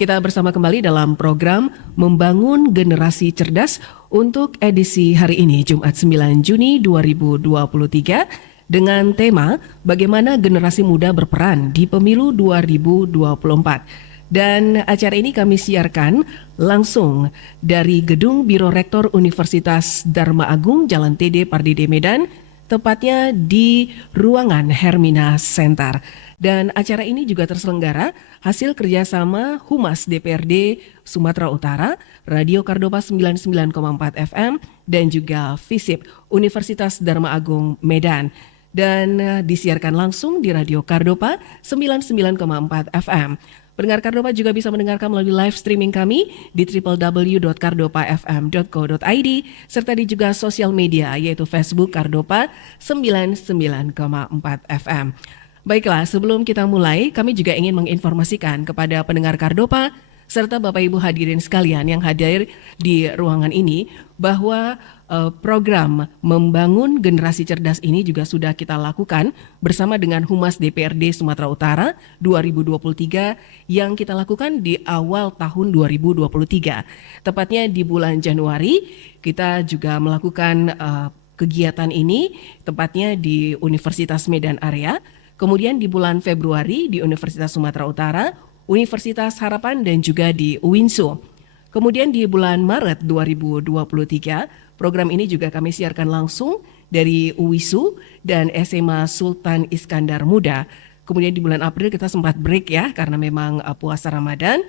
Kita bersama kembali dalam program Membangun Generasi Cerdas untuk edisi hari ini, Jumat 9 Juni 2023, dengan tema Bagaimana Generasi Muda Berperan di Pemilu 2024. Dan acara ini kami siarkan langsung dari Gedung Biro Rektor Universitas Dharma Agung, Jalan TD Pardede Medan, tepatnya di ruangan Hermina Center. Dan acara ini juga terselenggara hasil kerjasama Humas DPRD Sumatera Utara, Radio Kardopa 99,4 FM, dan juga FISIP Universitas Dharma Agung Medan. Dan disiarkan langsung di Radio Kardopa 99,4 FM. Pendengar Kardopa juga bisa mendengarkan melalui live streaming kami di www.kardopafm.co.id serta di juga sosial media yaitu Facebook Kardopa 99,4 FM. Baiklah, sebelum kita mulai, kami juga ingin menginformasikan kepada pendengar Kardopa serta Bapak Ibu hadirin sekalian yang hadir di ruangan ini bahwa program Membangun Generasi Cerdas ini juga sudah kita lakukan bersama dengan Humas DPRD Sumatera Utara 2023 yang kita lakukan di awal tahun 2023. Tepatnya di bulan Januari kita juga melakukan kegiatan ini tepatnya di Universitas Medan Area. Kemudian di bulan Februari di Universitas Sumatera Utara, Universitas Harapan dan juga di UINSU. Kemudian di bulan Maret 2023, program ini juga kami siarkan langsung dari UISU dan SMA Sultan Iskandar Muda. Kemudian di bulan April kita sempat break ya karena memang puasa Ramadan.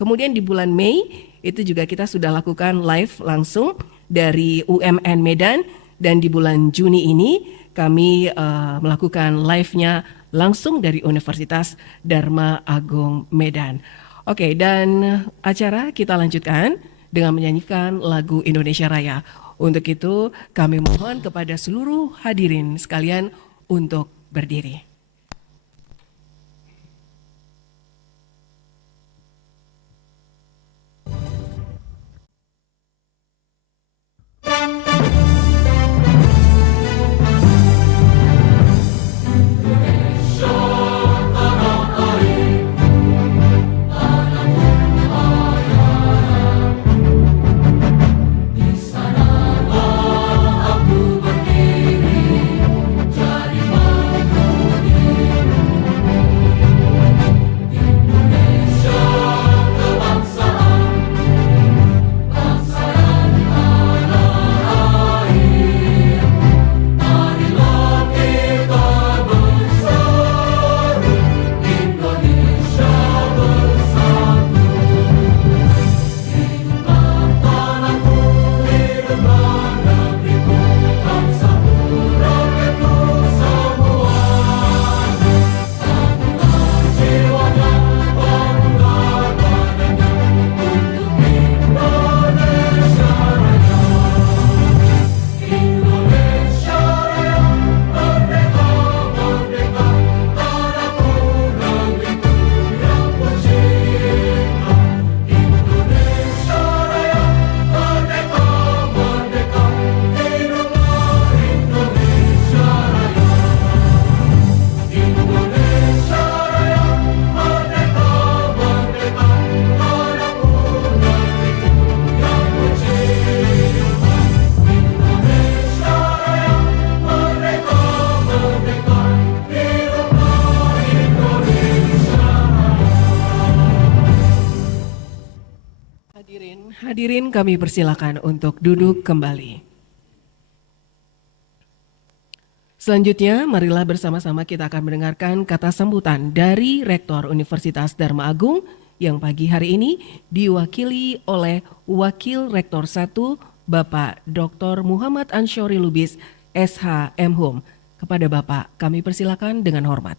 Kemudian di bulan Mei itu juga kita sudah lakukan live langsung dari UMN Medan. Dan di bulan Juni ini kami melakukan live-nya langsung dari Universitas Dharma Agung Medan. Oke, dan acara kita lanjutkan dengan menyanyikan lagu Indonesia Raya. Untuk itu kami mohon kepada seluruh hadirin sekalian untuk berdiri. Hadirin kami persilakan untuk duduk kembali. Selanjutnya, marilah bersama-sama kita akan mendengarkan kata sambutan dari Rektor Universitas Dharma Agung yang pagi hari ini diwakili oleh Wakil Rektor 1 Bapak Dr. Muhammad Ansyori Lubis, SH MHum. Kepada Bapak kami persilakan dengan hormat.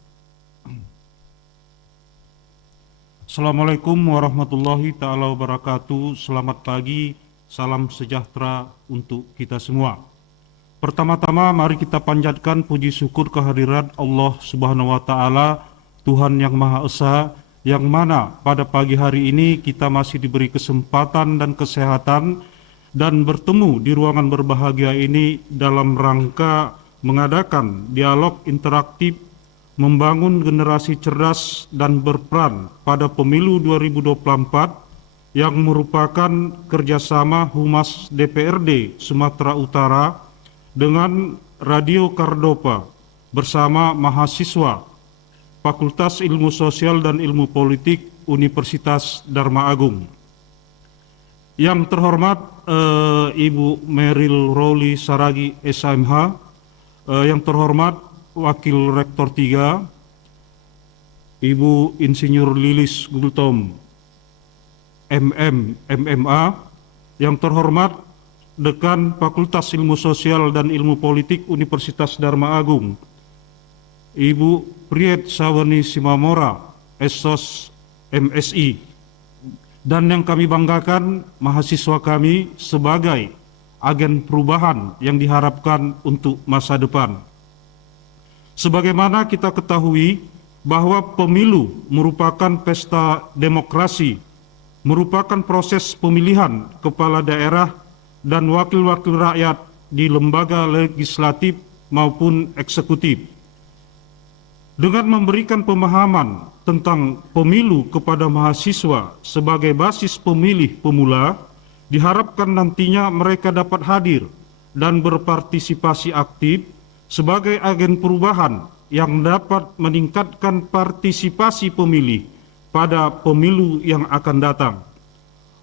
Assalamualaikum warahmatullahi ta'ala wabarakatuh. Selamat pagi, salam sejahtera untuk kita semua. Pertama-tama mari kita panjatkan puji syukur kehadirat Allah Subhanahu wa Ta'ala, Tuhan yang Maha Esa, yang mana pada pagi hari ini kita masih diberi kesempatan dan kesehatan dan bertemu di ruangan berbahagia ini dalam rangka mengadakan dialog interaktif membangun generasi cerdas dan berperan pada pemilu 2024 yang merupakan kerjasama Humas DPRD Sumatera Utara dengan Radio Kardopa bersama mahasiswa Fakultas Ilmu Sosial dan Ilmu Politik Universitas Dharma Agung. Yang terhormat Ibu Meril Rowli Saragi SMH, yang terhormat Wakil Rektor 3, Ibu Insinyur Lilis Gultom, MMA, yang terhormat Dekan Fakultas Ilmu Sosial dan Ilmu Politik Universitas Dharma Agung, Ibu Priet Sawani Simamora, Esos MSI, dan yang kami banggakan mahasiswa kami sebagai agen perubahan yang diharapkan untuk masa depan. Sebagaimana kita ketahui bahwa pemilu merupakan pesta demokrasi, merupakan proses pemilihan kepala daerah dan wakil-wakil rakyat di lembaga legislatif maupun eksekutif. Dengan memberikan pemahaman tentang pemilu kepada mahasiswa sebagai basis pemilih pemula, diharapkan nantinya mereka dapat hadir dan berpartisipasi aktif sebagai agen perubahan yang dapat meningkatkan partisipasi pemilih pada pemilu yang akan datang.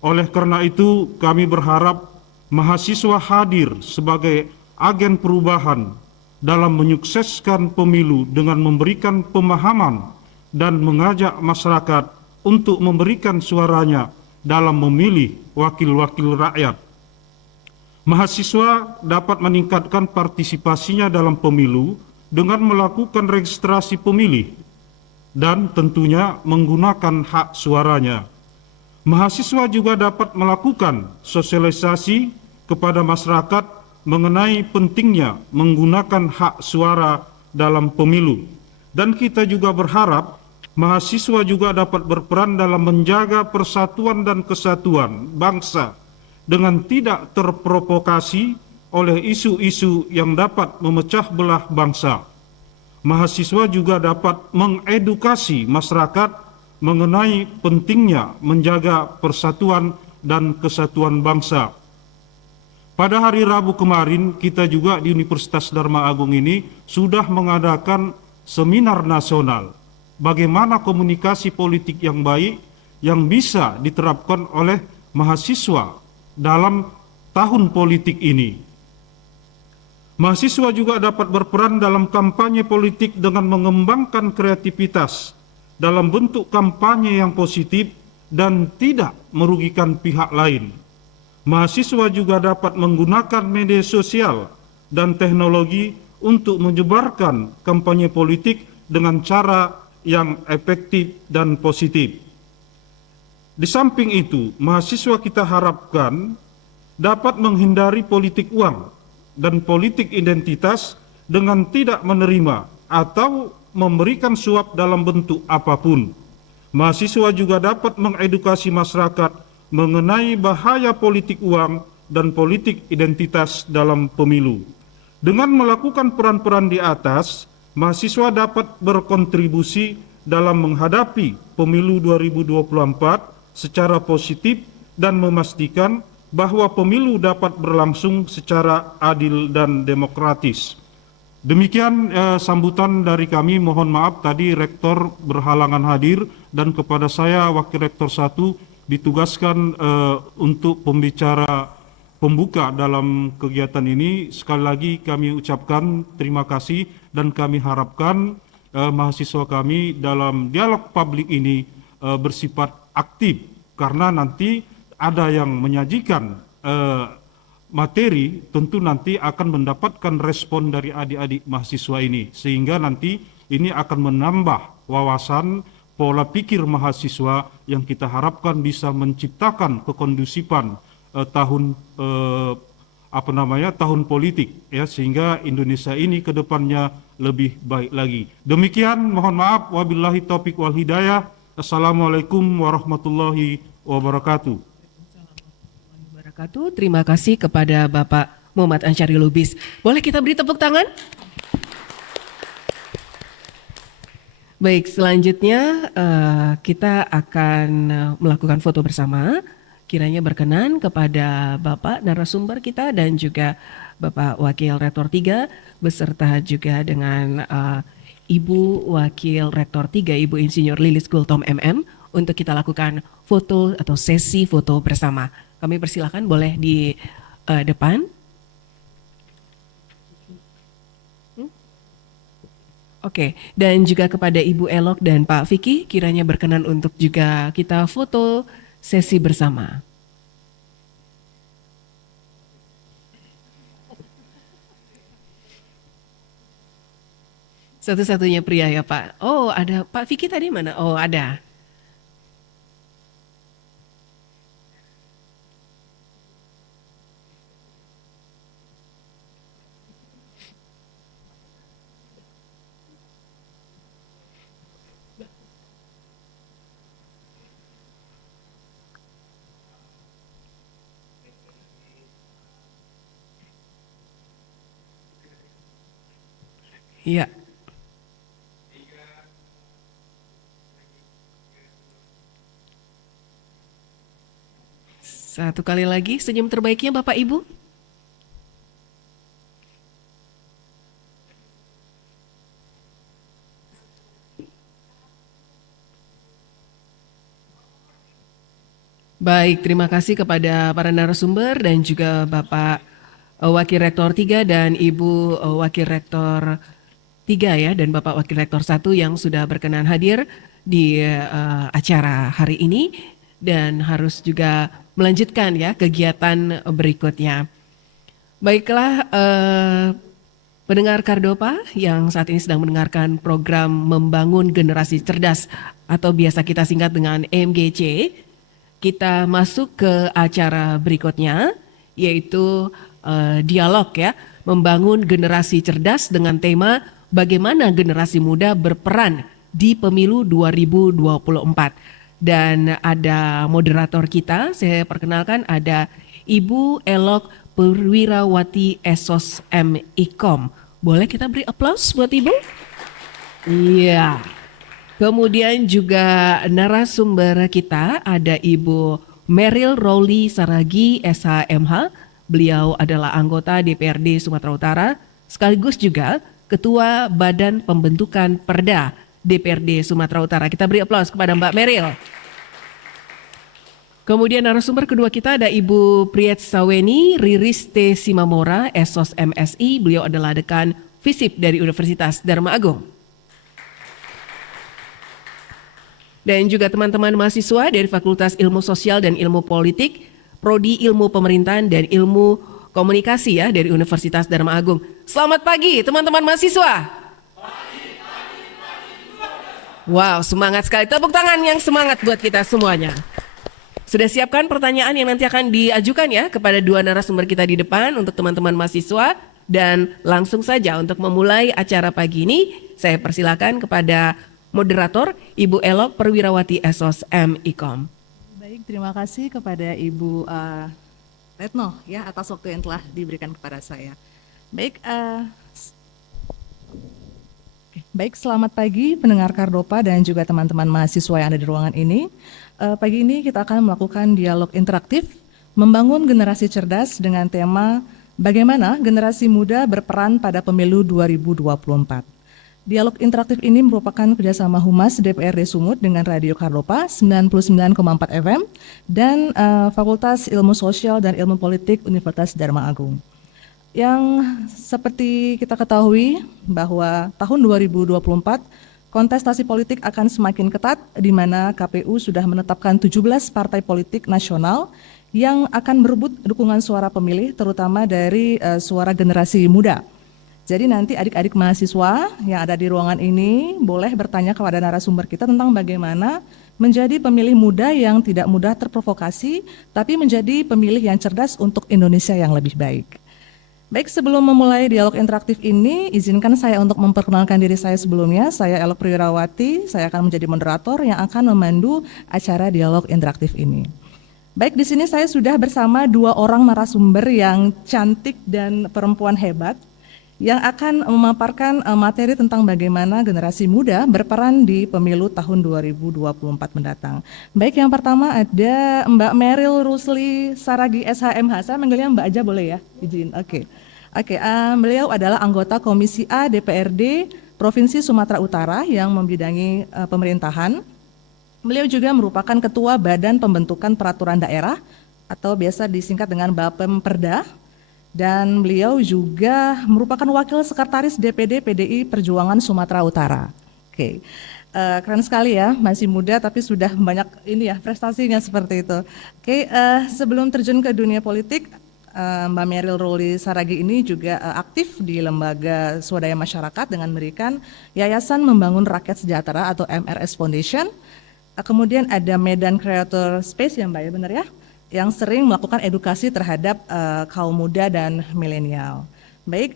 Oleh karena itu, kami berharap mahasiswa hadir sebagai agen perubahan dalam menyukseskan pemilu dengan memberikan pemahaman dan mengajak masyarakat untuk memberikan suaranya dalam memilih wakil-wakil rakyat. Mahasiswa dapat meningkatkan partisipasinya dalam pemilu dengan melakukan registrasi pemilih dan tentunya menggunakan hak suaranya. Mahasiswa juga dapat melakukan sosialisasi kepada masyarakat mengenai pentingnya menggunakan hak suara dalam pemilu. Dan kita juga berharap mahasiswa juga dapat berperan dalam menjaga persatuan dan kesatuan bangsa dengan tidak terprovokasi oleh isu-isu yang dapat memecah belah bangsa. Mahasiswa juga dapat mengedukasi masyarakat mengenai pentingnya menjaga persatuan dan kesatuan bangsa. Pada hari Rabu kemarin, kita juga di Universitas Dharma Agung ini sudah mengadakan seminar nasional bagaimana komunikasi politik yang baik yang bisa diterapkan oleh mahasiswa dalam tahun politik ini. Mahasiswa juga dapat berperan dalam kampanye politik dengan mengembangkan kreativitas dalam bentuk kampanye yang positif dan tidak merugikan pihak lain. Mahasiswa juga dapat menggunakan media sosial dan teknologi untuk menyebarkan kampanye politik dengan cara yang efektif dan positif. Di samping itu, mahasiswa kita harapkan dapat menghindari politik uang dan politik identitas dengan tidak menerima atau memberikan suap dalam bentuk apapun. Mahasiswa juga dapat mengedukasi masyarakat mengenai bahaya politik uang dan politik identitas dalam pemilu. Dengan melakukan peran-peran di atas, mahasiswa dapat berkontribusi dalam menghadapi pemilu 2024 secara positif dan memastikan bahwa pemilu dapat berlangsung secara adil dan demokratis. Demikian sambutan dari kami. Mohon maaf tadi rektor berhalangan hadir dan kepada saya Wakil Rektor 1 ditugaskan untuk pembicara pembuka dalam kegiatan ini. Sekali lagi kami ucapkan terima kasih dan kami harapkan mahasiswa kami dalam dialog publik ini bersifat aktif, karena nanti ada yang menyajikan materi, tentu nanti akan mendapatkan respon dari adik-adik mahasiswa ini, sehingga nanti ini akan menambah wawasan pola pikir mahasiswa yang kita harapkan bisa menciptakan kekondusifan tahun politik ya, sehingga Indonesia ini ke depannya lebih baik lagi. Demikian, mohon maaf, wabillahi taufik wal hidayah. Assalamualaikum warahmatullahi wabarakatuh. Terima kasih kepada Bapak Muhammad Ansyari Lubis. Boleh kita beri tepuk tangan? Baik, selanjutnya kita akan melakukan foto bersama. Kiranya berkenan kepada Bapak narasumber kita dan juga Bapak Wakil Rektor 3 beserta juga dengan Ibu Wakil Rektor 3 Ibu Insinyur Lilis Gultom MM untuk kita lakukan foto atau sesi foto bersama. Kami persilakan boleh di depan. Oke, dan juga kepada Ibu Elok dan Pak Vicky, kiranya berkenan untuk juga kita foto sesi bersama. Satu-satunya pria ya Pak. Oh, ada Pak Vicky tadi mana? Oh, ada. Iya. Satu kali lagi senyum terbaiknya Bapak Ibu. Baik, terima kasih kepada para narasumber dan juga Bapak Wakil Rektor 3 dan Ibu Wakil Rektor 3 ya dan Bapak Wakil Rektor 1 yang sudah berkenan hadir di acara hari ini dan harus juga melanjutkan ya kegiatan berikutnya. Baiklah pendengar Kardopa yang saat ini sedang mendengarkan program Membangun Generasi Cerdas atau biasa kita singkat dengan MGC. Kita masuk ke acara berikutnya yaitu dialog ya, membangun generasi cerdas dengan tema bagaimana generasi muda berperan di pemilu 2024. Dan ada moderator kita, saya perkenalkan ada Ibu Elok Perwirawati Esos M. Ikom. Boleh kita beri aplaus buat Ibu? Iya. Kemudian juga narasumber kita ada Ibu Meryl Rowley Saragi SHMH. Beliau adalah anggota DPRD Sumatera Utara sekaligus juga Ketua Badan Pembentukan Perda DPRD Sumatera Utara. Kita beri aplaus kepada Mbak Meryl. Kemudian narasumber kedua kita ada Ibu Priyet Saweni Riris T. Simamora Esos MSI. Beliau adalah dekan FISIP dari Universitas Dharma Agung. Dan juga teman-teman mahasiswa dari Fakultas Ilmu Sosial dan Ilmu Politik, Prodi Ilmu Pemerintahan dan Ilmu Komunikasi ya dari Universitas Dharma Agung. Selamat pagi teman-teman mahasiswa. Wow, semangat sekali. Tepuk tangan yang semangat buat kita semuanya. Sudah siapkan pertanyaan yang nanti akan diajukan ya kepada dua narasumber kita di depan untuk teman-teman mahasiswa. Dan langsung saja untuk memulai acara pagi ini, saya persilakan kepada moderator Ibu Elok Perwirawati Esos M. Ikom. Baik, terima kasih kepada Ibu Retno ya atas waktu yang telah diberikan kepada saya. Baik, selamat pagi pendengar Kardopa dan juga teman-teman mahasiswa yang ada di ruangan ini. Pagi ini kita akan melakukan dialog interaktif membangun generasi cerdas dengan tema bagaimana generasi muda berperan pada pemilu 2024. Dialog interaktif ini merupakan kerjasama Humas DPRD Sumut dengan Radio Kardopa 99,4 FM dan Fakultas Ilmu Sosial dan Ilmu Politik Universitas Dharma Agung. Yang seperti kita ketahui bahwa tahun 2024 kontestasi politik akan semakin ketat di mana KPU sudah menetapkan 17 partai politik nasional yang akan berebut dukungan suara pemilih terutama dari suara generasi muda. Jadi nanti adik-adik mahasiswa yang ada di ruangan ini boleh bertanya kepada narasumber kita tentang bagaimana menjadi pemilih muda yang tidak mudah terprovokasi, tapi menjadi pemilih yang cerdas untuk Indonesia yang lebih baik. Baik, sebelum memulai dialog interaktif ini, izinkan saya untuk memperkenalkan diri saya sebelumnya. Saya Elok Perwirawati, saya akan menjadi moderator yang akan memandu acara dialog interaktif ini. Baik, di sini saya sudah bersama dua orang narasumber yang cantik dan perempuan hebat, yang akan memaparkan materi tentang bagaimana generasi muda berperan di pemilu tahun 2024 mendatang. Baik, yang pertama ada Mbak Meryl Rusli Saragi SHMH. Saya manggilnya Mbak aja boleh ya? Izin. Oke, beliau adalah anggota Komisi A DPRD Provinsi Sumatera Utara yang membidangi pemerintahan. Beliau juga merupakan Ketua Badan Pembentukan Peraturan Daerah atau biasa disingkat dengan Bapemperda. Dan beliau juga merupakan Wakil Sekretaris DPD PDI Perjuangan Sumatera Utara. Oke, keren sekali ya, masih muda tapi sudah banyak ini ya prestasinya seperti itu. Oke, sebelum terjun ke dunia politik, Mbak Meryl Roli Saragi ini juga aktif di lembaga swadaya masyarakat dengan mendirikan Yayasan Membangun Rakyat Sejahtera atau MRS Foundation. Kemudian ada Medan Creator Space ya Mbak ya, benar ya? Yang sering melakukan edukasi terhadap kaum muda dan milenial. Baik,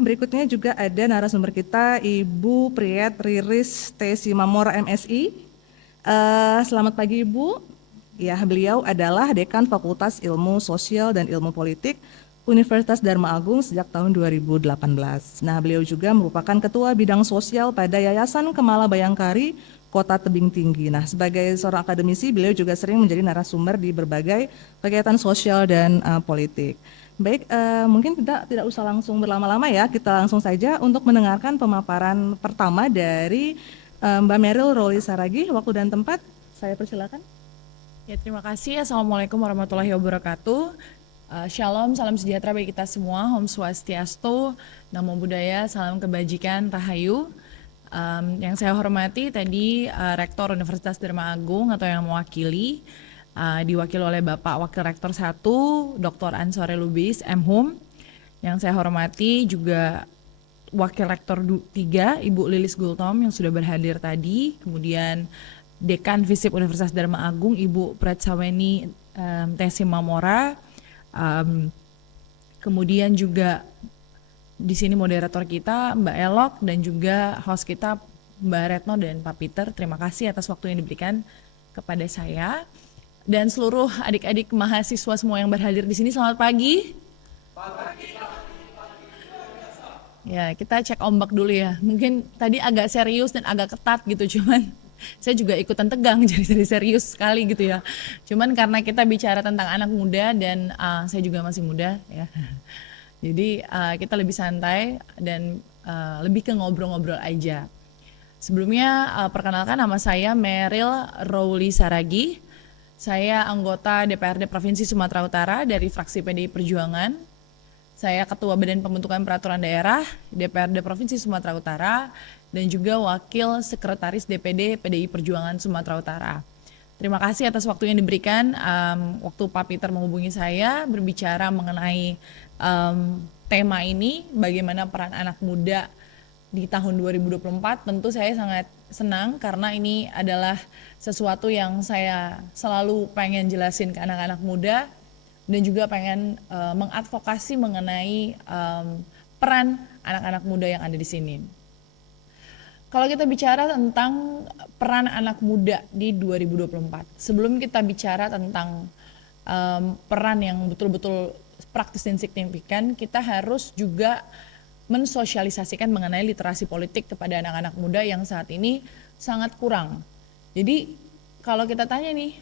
berikutnya juga ada narasumber kita Ibu Priyet Riris T. Simamora MSI. Selamat pagi Ibu. Ya, beliau adalah Dekan Fakultas Ilmu Sosial dan Ilmu Politik Universitas Dharma Agung sejak tahun 2018. Nah, beliau juga merupakan Ketua Bidang Sosial pada Yayasan Kemala Bayangkari Kota Tebing Tinggi. Nah, sebagai seorang akademisi, beliau juga sering menjadi narasumber di berbagai kegiatan sosial dan politik. Baik, mungkin kita tidak usah langsung berlama-lama ya, kita langsung saja untuk mendengarkan pemaparan pertama dari Mbak Meryl Roli Saragi. Waktu dan tempat, saya persilakan. Ya, terima kasih. Assalamualaikum warahmatullahi wabarakatuh. Shalom, salam sejahtera bagi kita semua. Om Swastiastu, Namo Buddhaya, salam kebajikan, Rahayu. Yang saya hormati tadi Rektor Universitas Dharma Agung atau yang mewakili, diwakili oleh Bapak Wakil Rektor 1, Dr. Ansore Lubis, M.Hum. Yang saya hormati juga Wakil Rektor 3, Ibu Lilis Gultom yang sudah berhadir tadi. Kemudian Dekan Visip Universitas Dharma Agung, Ibu Pretsaweni T. Simamora. Kemudian juga di sini moderator kita Mbak Elok dan juga host kita Mbak Retno dan Pak Peter. Terima kasih atas waktu yang diberikan kepada saya dan seluruh adik-adik mahasiswa semua yang berhadir di sini. Selamat pagi. Ya, kita cek ombak dulu ya. Mungkin tadi agak serius dan agak ketat gitu, cuman saya juga ikutan tegang jadi serius sekali gitu ya. Cuman karena kita bicara tentang anak muda dan saya juga masih muda ya. Jadi kita lebih santai dan lebih ke ngobrol-ngobrol aja. Sebelumnya perkenalkan, nama saya Meryl Rowli Saragi. Saya anggota DPRD Provinsi Sumatera Utara dari fraksi PDI Perjuangan. Saya Ketua Badan Pembentukan Peraturan Daerah DPRD Provinsi Sumatera Utara dan juga Wakil Sekretaris DPD PDI Perjuangan Sumatera Utara. Terima kasih atas waktu yang diberikan. Waktu Pak Peter menghubungi saya berbicara mengenai tema ini, bagaimana peran anak muda di tahun 2024, tentu saya sangat senang karena ini adalah sesuatu yang saya selalu pengen jelasin ke anak-anak muda dan juga pengen mengadvokasi mengenai peran anak-anak muda yang ada di sini. Kalau kita bicara tentang peran anak muda di 2024, sebelum kita bicara tentang peran yang betul-betul praktis dan signifikan, kita harus juga mensosialisasikan mengenai literasi politik kepada anak-anak muda yang saat ini sangat kurang. Jadi kalau kita tanya nih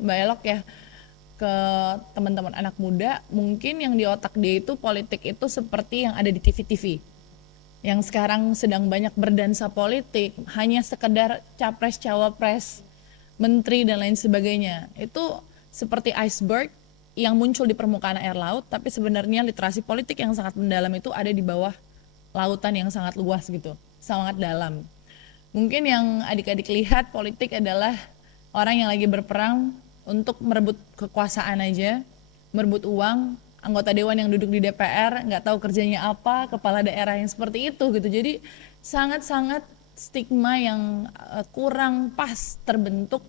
Mbak Elok ya, ke teman-teman anak muda, mungkin yang di otak dia itu politik itu seperti yang ada di TV-TV. Yang sekarang sedang banyak berdansa politik, hanya sekedar capres, cawapres, menteri dan lain sebagainya. Itu seperti iceberg yang muncul di permukaan air laut, tapi sebenarnya literasi politik yang sangat mendalam itu ada di bawah lautan yang sangat luas gitu, sangat dalam. Mungkin yang adik-adik lihat politik adalah orang yang lagi berperang untuk merebut kekuasaan aja, merebut uang, anggota dewan yang duduk di DPR nggak tahu kerjanya apa, kepala daerah yang seperti itu gitu. Jadi sangat-sangat stigma yang kurang pas terbentuk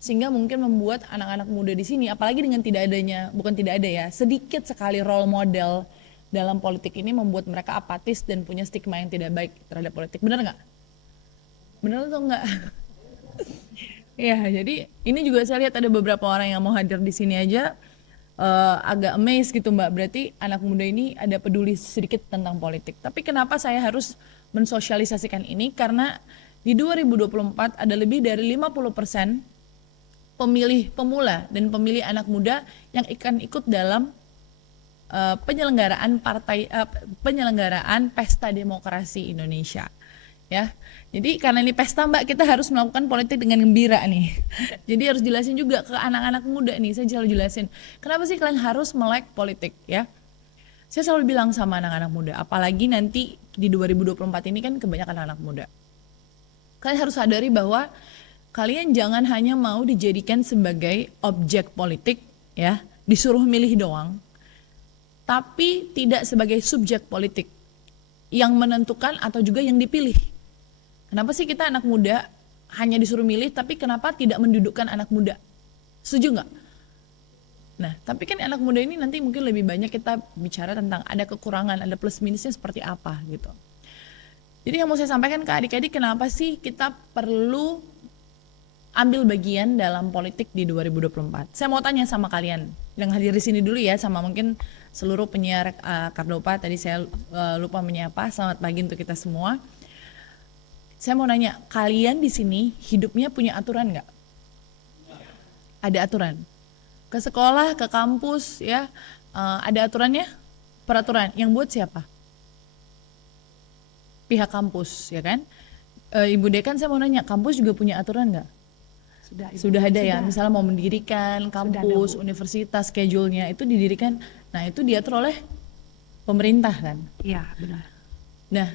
sehingga mungkin membuat anak-anak muda di sini, apalagi dengan sedikit sekali role model dalam politik ini membuat mereka apatis dan punya stigma yang tidak baik terhadap politik. Benar nggak? Benar atau nggak? Ya, jadi ini juga saya lihat ada beberapa orang yang mau hadir di sini aja agak amazed gitu Mbak. Berarti anak muda ini ada peduli sedikit tentang politik. Tapi kenapa saya harus mensosialisasikan ini? Karena di 2024 ada lebih dari 50% pemilih pemula dan pemilih anak muda yang akan ikut dalam penyelenggaraan pesta demokrasi Indonesia. Ya, jadi karena ini pesta Mbak, kita harus melakukan politik dengan gembira nih. Jadi harus jelasin juga ke anak-anak muda nih, saya selalu jelasin, kenapa sih kalian harus melek politik ya? Saya selalu bilang sama anak-anak muda, apalagi nanti di 2024 ini kan kebanyakan anak muda. Kalian harus sadari bahwa kalian jangan hanya mau dijadikan sebagai objek politik ya, disuruh milih doang, tapi tidak sebagai subjek politik yang menentukan atau juga yang dipilih. Kenapa sih kita anak muda hanya disuruh milih, tapi kenapa tidak mendudukkan anak muda? Setuju nggak? Nah, tapi kan anak muda ini nanti mungkin lebih banyak kita bicara tentang ada kekurangan, ada plus minusnya seperti apa gitu. Jadi yang mau saya sampaikan ke adik-adik, kenapa sih kita perlu ambil bagian dalam politik di 2024? Saya mau tanya sama kalian yang hadir di sini dulu ya, sama mungkin seluruh penyiar Kardopa. Tadi saya lupa menyapa. Selamat pagi untuk kita semua. Saya mau nanya, kalian di sini hidupnya punya aturan nggak? Ada aturan. Ke sekolah, ke kampus, ya, ada aturannya? Peraturan. Yang buat siapa? Pihak kampus, ya kan? Ibu Dekan, saya mau nanya, kampus juga punya aturan nggak? Sudah ada ya, misalnya mau mendirikan kampus, universitas, schedule-nya itu didirikan. Nah, itu diatur oleh pemerintah kan? Iya, benar. Nah,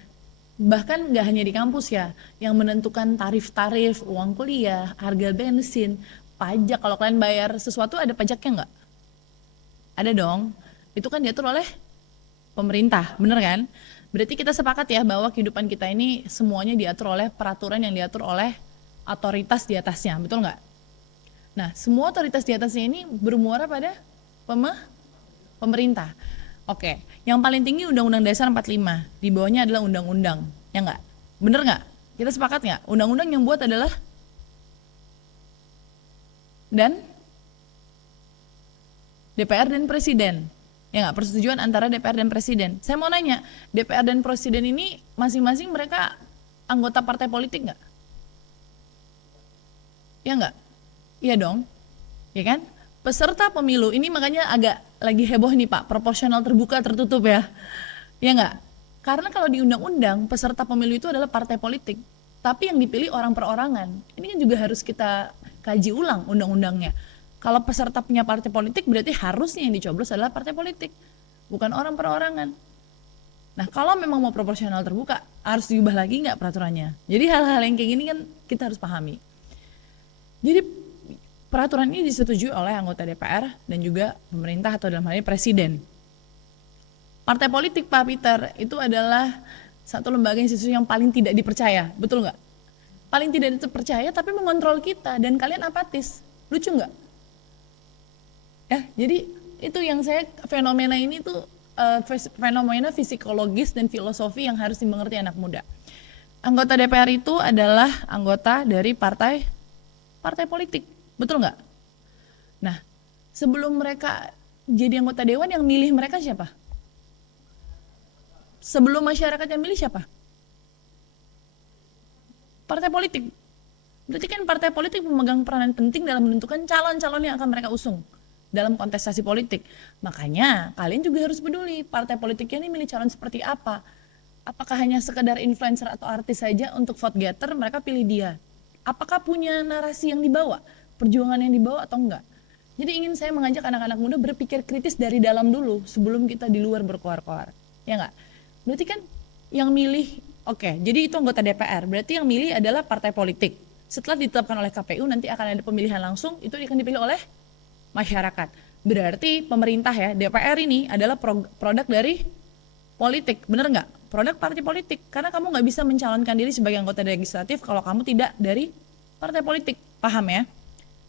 bahkan nggak hanya di kampus ya, yang menentukan tarif-tarif, uang kuliah, harga bensin, pajak. Kalau kalian bayar sesuatu ada pajaknya nggak? Ada dong. Itu kan diatur oleh pemerintah, bener kan? Berarti kita sepakat ya bahwa kehidupan kita ini semuanya diatur oleh peraturan yang diatur oleh otoritas di atasnya, betul nggak? Nah, semua otoritas di atasnya ini bermuara pada pemerintah. Oke, yang paling tinggi Undang-Undang Dasar 45, di bawahnya adalah undang-undang, ya nggak? Bener nggak? Kita sepakat nggak? Undang-undang yang buat adalah DPR dan Presiden, ya nggak? Persetujuan antara DPR dan Presiden. Saya mau nanya, DPR dan Presiden ini masing-masing mereka anggota partai politik nggak? Ya nggak? Iya dong, ya kan? Peserta pemilu ini makanya agak lagi heboh nih Pak, proporsional terbuka tertutup ya. Ya nggak? Karena kalau di undang-undang peserta pemilu itu adalah partai politik, tapi yang dipilih orang perorangan. Ini kan juga harus kita kaji ulang undang-undangnya. Kalau peserta punya partai politik berarti harusnya yang dicoblos adalah partai politik, bukan orang perorangan. Nah, kalau memang mau proporsional terbuka, harus diubah lagi nggak peraturannya? Jadi hal-hal yang kayak gini kan kita harus pahami. Jadi peraturan ini disetujui oleh anggota DPR dan juga pemerintah atau dalam hal ini presiden. Partai politik Pak Peter itu adalah satu lembaga institusi yang paling tidak dipercaya, betul nggak? Paling tidak dipercaya tapi mengontrol kita dan kalian apatis, lucu nggak? Ya, jadi itu yang saya fenomena ini tuh fenomena psikologis dan filosofi yang harus dimengerti anak muda. Anggota DPR itu adalah anggota dari partai politik. Betul nggak? Nah, sebelum mereka jadi anggota dewan yang milih mereka siapa? Sebelum masyarakat yang milih siapa? Partai politik. Berarti kan partai politik memegang peranan penting dalam menentukan calon-calon yang akan mereka usung dalam kontestasi politik. Makanya kalian juga harus peduli partai politiknya ini milih calon seperti apa. Apakah hanya sekedar influencer atau artis saja untuk vote getter mereka pilih dia? Apakah punya narasi yang dibawa? Perjuangan yang dibawa atau enggak? Jadi ingin saya mengajak anak-anak muda berpikir kritis dari dalam dulu sebelum kita di luar berkoar-koar. Ya enggak? Berarti kan yang milih, oke, jadi itu anggota DPR. Berarti yang milih adalah partai politik. Setelah ditetapkan oleh KPU nanti akan ada pemilihan langsung, itu akan dipilih oleh masyarakat. Berarti pemerintah ya, DPR ini adalah produk dari politik. Bener nggak? Produk partai politik. Karena kamu nggak bisa mencalonkan diri sebagai anggota legislatif kalau kamu tidak dari partai politik. Paham ya?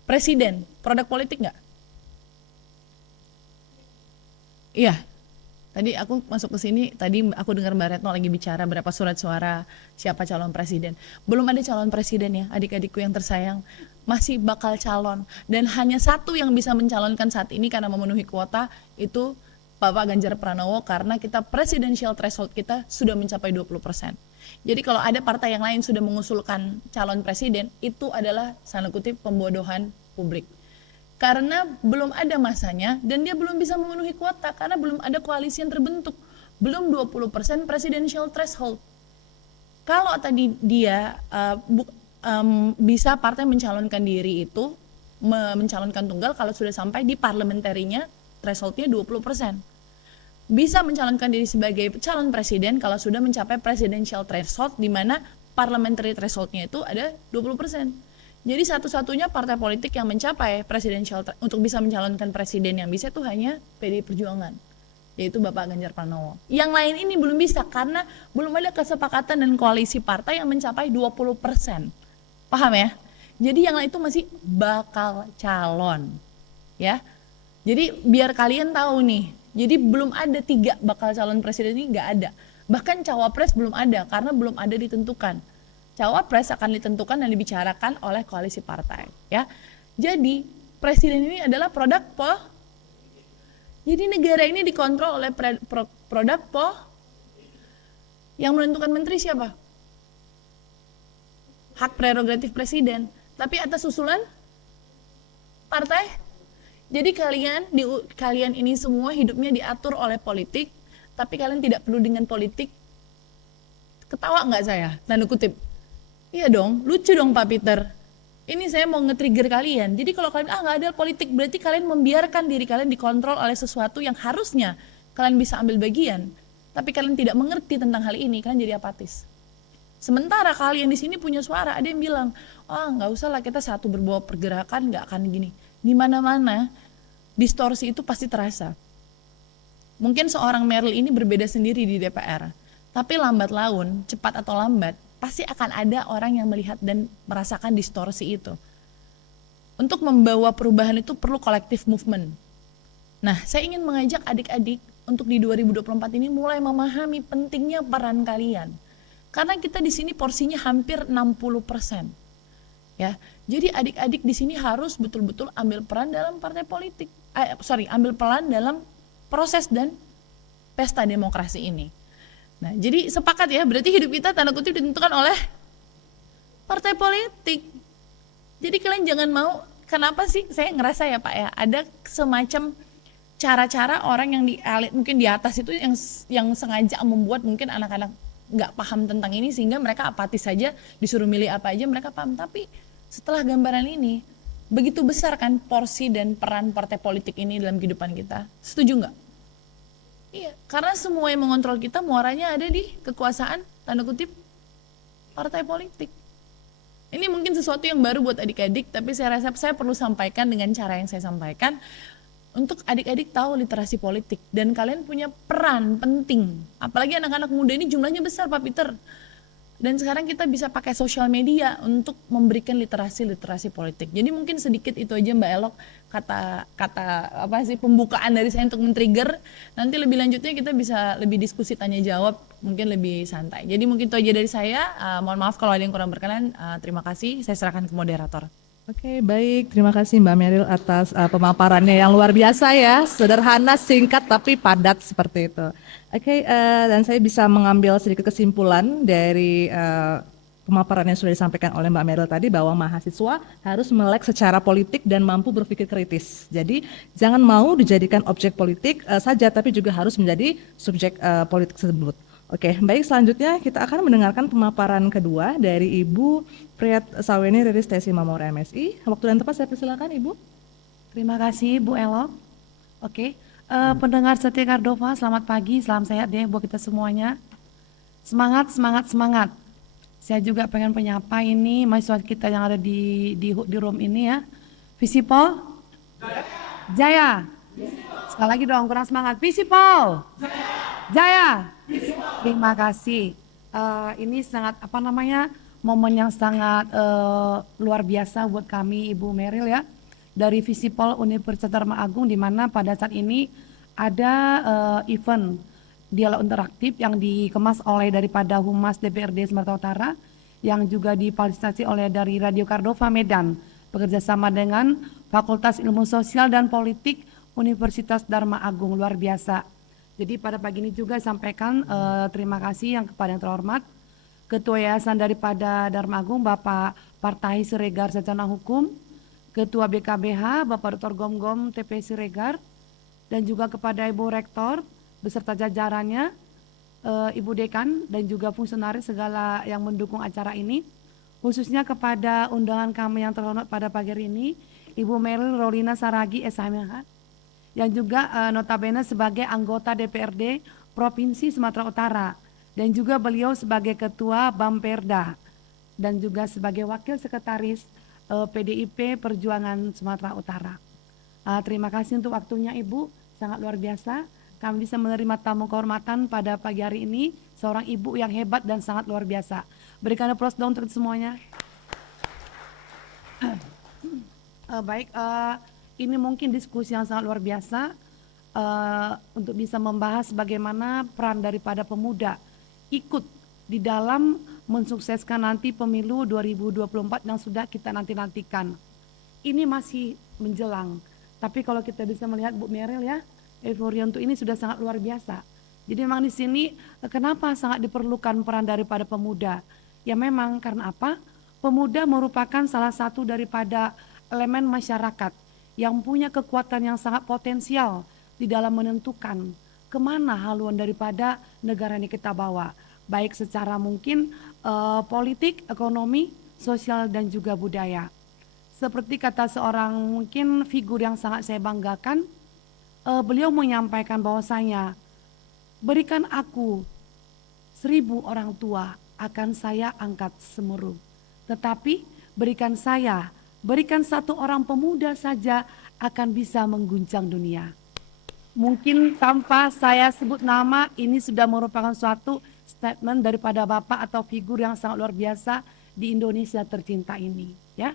Presiden, produk politik nggak? Iya. Tadi aku masuk ke sini, tadi aku dengar Mbak Retno lagi bicara berapa surat suara siapa calon presiden. Belum ada calon presiden ya, adik-adikku yang tersayang. masih bakal calon, dan hanya satu yang bisa mencalonkan saat ini karena memenuhi kuota, itu Bapak Ganjar Pranowo, karena kita presidential threshold kita sudah mencapai 20%. Jadi kalau ada partai yang lain sudah mengusulkan calon presiden, itu adalah tanda kutip pembodohan publik. Karena belum ada masanya dan dia belum bisa memenuhi kuota karena belum ada koalisi yang terbentuk. Belum 20% presidential threshold. Kalau tadi dia bisa partai mencalonkan diri itu, mencalonkan tunggal kalau sudah sampai di parliamentarinya thresholdnya 20%. Bisa mencalonkan diri sebagai calon presiden kalau sudah mencapai presidential threshold, di mana parliamentary thresholdnya itu ada 20%. Jadi satu-satunya partai politik yang mencapai presidential untuk bisa mencalonkan presiden yang bisa itu hanya PDI Perjuangan, yaitu Bapak Ganjar Pranowo. Yang lain ini belum bisa karena belum ada kesepakatan dan koalisi partai yang mencapai 20%. Paham ya? Jadi yang lain itu masih bakal calon. Ya. Jadi biar kalian tahu nih, jadi belum ada 3 bakal calon presiden ini, nggak ada. Bahkan cawapres belum ada karena belum ada ditentukan. Cawapres akan ditentukan dan dibicarakan oleh koalisi partai. Ya. Jadi presiden ini adalah produk Jadi negara ini dikontrol oleh produk yang menentukan menteri siapa? Hak prerogatif presiden, tapi atas usulan partai. Jadi kalian ini semua hidupnya diatur oleh politik, tapi kalian tidak peduli dengan politik. Ketawa nggak saya? Tanda kutip. Iya dong, lucu dong Pak Peter. Ini saya mau nge-trigger kalian. Jadi kalau kalian nggak ada politik, berarti kalian membiarkan diri kalian dikontrol oleh sesuatu yang harusnya kalian bisa ambil bagian, tapi kalian tidak mengerti tentang hal ini, kalian jadi apatis. Sementara kalian di sini punya suara, ada yang bilang, nggak usah lah kita satu berbawa pergerakan, nggak akan gini. Di mana-mana distorsi itu pasti terasa. Mungkin seorang Meryl ini berbeda sendiri di DPR, tapi lambat laun, cepat atau lambat, pasti akan ada orang yang melihat dan merasakan distorsi itu. Untuk membawa perubahan itu perlu collective movement. Nah, saya ingin mengajak adik-adik untuk di 2024 ini mulai memahami pentingnya peran kalian. Karena kita di sini porsinya hampir 60%. Ya. Jadi adik-adik di sini harus betul-betul ambil peran dalam partai politik. Ambil peran dalam proses dan pesta demokrasi ini. Nah, jadi sepakat ya, berarti hidup kita tanda kutip ditentukan oleh partai politik. Jadi kalian jangan mau, kenapa sih saya ngerasa ya Pak ya, ada semacam cara-cara orang yang di elit mungkin di atas itu yang sengaja membuat mungkin anak-anak nggak paham tentang ini sehingga mereka apatis saja, disuruh milih apa aja mereka paham. Tapi setelah gambaran ini, begitu besar kan porsi dan peran partai politik ini dalam kehidupan kita. Setuju nggak? Iya, karena semua yang mengontrol kita muaranya ada di kekuasaan, tanda kutip, partai politik. Ini mungkin sesuatu yang baru buat adik-adik, tapi saya rasa saya perlu sampaikan dengan cara yang saya sampaikan untuk adik-adik tahu literasi politik. Dan kalian punya peran penting, apalagi anak-anak muda ini jumlahnya besar Pak Peter. Dan sekarang kita bisa pakai sosial media untuk memberikan literasi politik. Jadi mungkin sedikit itu aja Mbak Elok, kata pembukaan dari saya untuk men-trigger. Nanti lebih lanjutnya kita bisa lebih diskusi tanya jawab, mungkin lebih santai. Jadi mungkin itu aja dari saya. Mohon maaf kalau ada yang kurang berkenan. Terima kasih. Saya serahkan ke moderator. Oke, baik. Terima kasih Mbak Meryl atas pemaparannya yang luar biasa ya. Sederhana, singkat, tapi padat seperti itu. Oke, dan saya bisa mengambil sedikit kesimpulan dari pemaparan yang sudah disampaikan oleh Mbak Meryl tadi bahwa mahasiswa harus melek secara politik dan mampu berpikir kritis. Jadi jangan mau dijadikan objek politik saja, tapi juga harus menjadi subjek politik tersebut. Oke, baik, selanjutnya kita akan mendengarkan pemaparan kedua dari Ibu Priyat Saweni Riris Tesi Mamora MSI. Waktu dan tempat saya persilakan Ibu. Terima kasih Bu Elok. Oke, pendengar setia Cardova, selamat pagi, salam sehat deh buat kita semuanya. Semangat, semangat, semangat. Saya juga pengen penyapa ini mahasiswa kita yang ada di room ini ya. Visipol? Jaya. Sekali lagi dong, kurang semangat. Visipol? Jaya. Terima kasih. Ini sangat momen yang sangat luar biasa buat kami Ibu Meryl ya, dari Visipol Universitas Dharma Agung, di mana pada saat ini ada event dialog interaktif yang dikemas oleh daripada Humas DPRD Sumatera Utara, yang juga difasilitasi oleh dari Radio Cardova Medan bekerja sama dengan Fakultas Ilmu Sosial dan Politik Universitas Dharma Agung. Luar biasa. Jadi pada pagi ini juga sampaikan terima kasih yang kepada yang terhormat Ketua Yayasan daripada Dharma Agung Bapak Partai Siregar Sarjana Hukum, Ketua BKBH Bapak Dr. Gom TP Siregar, dan juga kepada Ibu Rektor beserta jajarannya, Ibu Dekan dan juga fungsionaris segala yang mendukung acara ini, khususnya kepada undangan kami yang terhormat pada pagi hari ini, Ibu Meryl Rolina Saragi SHMH, yang juga notabene sebagai anggota DPRD Provinsi Sumatera Utara, dan juga beliau sebagai Ketua Bamperda dan juga sebagai Wakil Sekretaris PDIP Perjuangan Sumatera Utara. Terima kasih untuk waktunya Ibu, sangat luar biasa. Kami bisa menerima tamu kehormatan pada pagi hari ini, seorang ibu yang hebat dan sangat luar biasa. Berikan applause dong untuk semuanya. Baik, ini mungkin diskusi yang sangat luar biasa untuk bisa membahas bagaimana peran daripada pemuda ikut di dalam mensukseskan nanti pemilu 2024 yang sudah kita nanti-nantikan. Ini masih menjelang, tapi kalau kita bisa melihat Bu Meryl ya, euforia untuk ini sudah sangat luar biasa. Jadi memang di sini kenapa sangat diperlukan peran daripada pemuda? Ya memang karena apa? Pemuda merupakan salah satu daripada elemen masyarakat yang punya kekuatan yang sangat potensial di dalam menentukan kemana haluan daripada negara ini kita bawa, baik secara mungkin politik, ekonomi, sosial dan juga budaya. Seperti kata seorang mungkin figur yang sangat saya banggakan, beliau menyampaikan bahwasanya berikan aku 1000 orang tua akan saya angkat semeru, tetapi berikan satu orang pemuda saja akan bisa mengguncang dunia. Mungkin tanpa saya sebut nama, ini sudah merupakan suatu statement daripada Bapak atau figur yang sangat luar biasa di Indonesia tercinta ini, ya.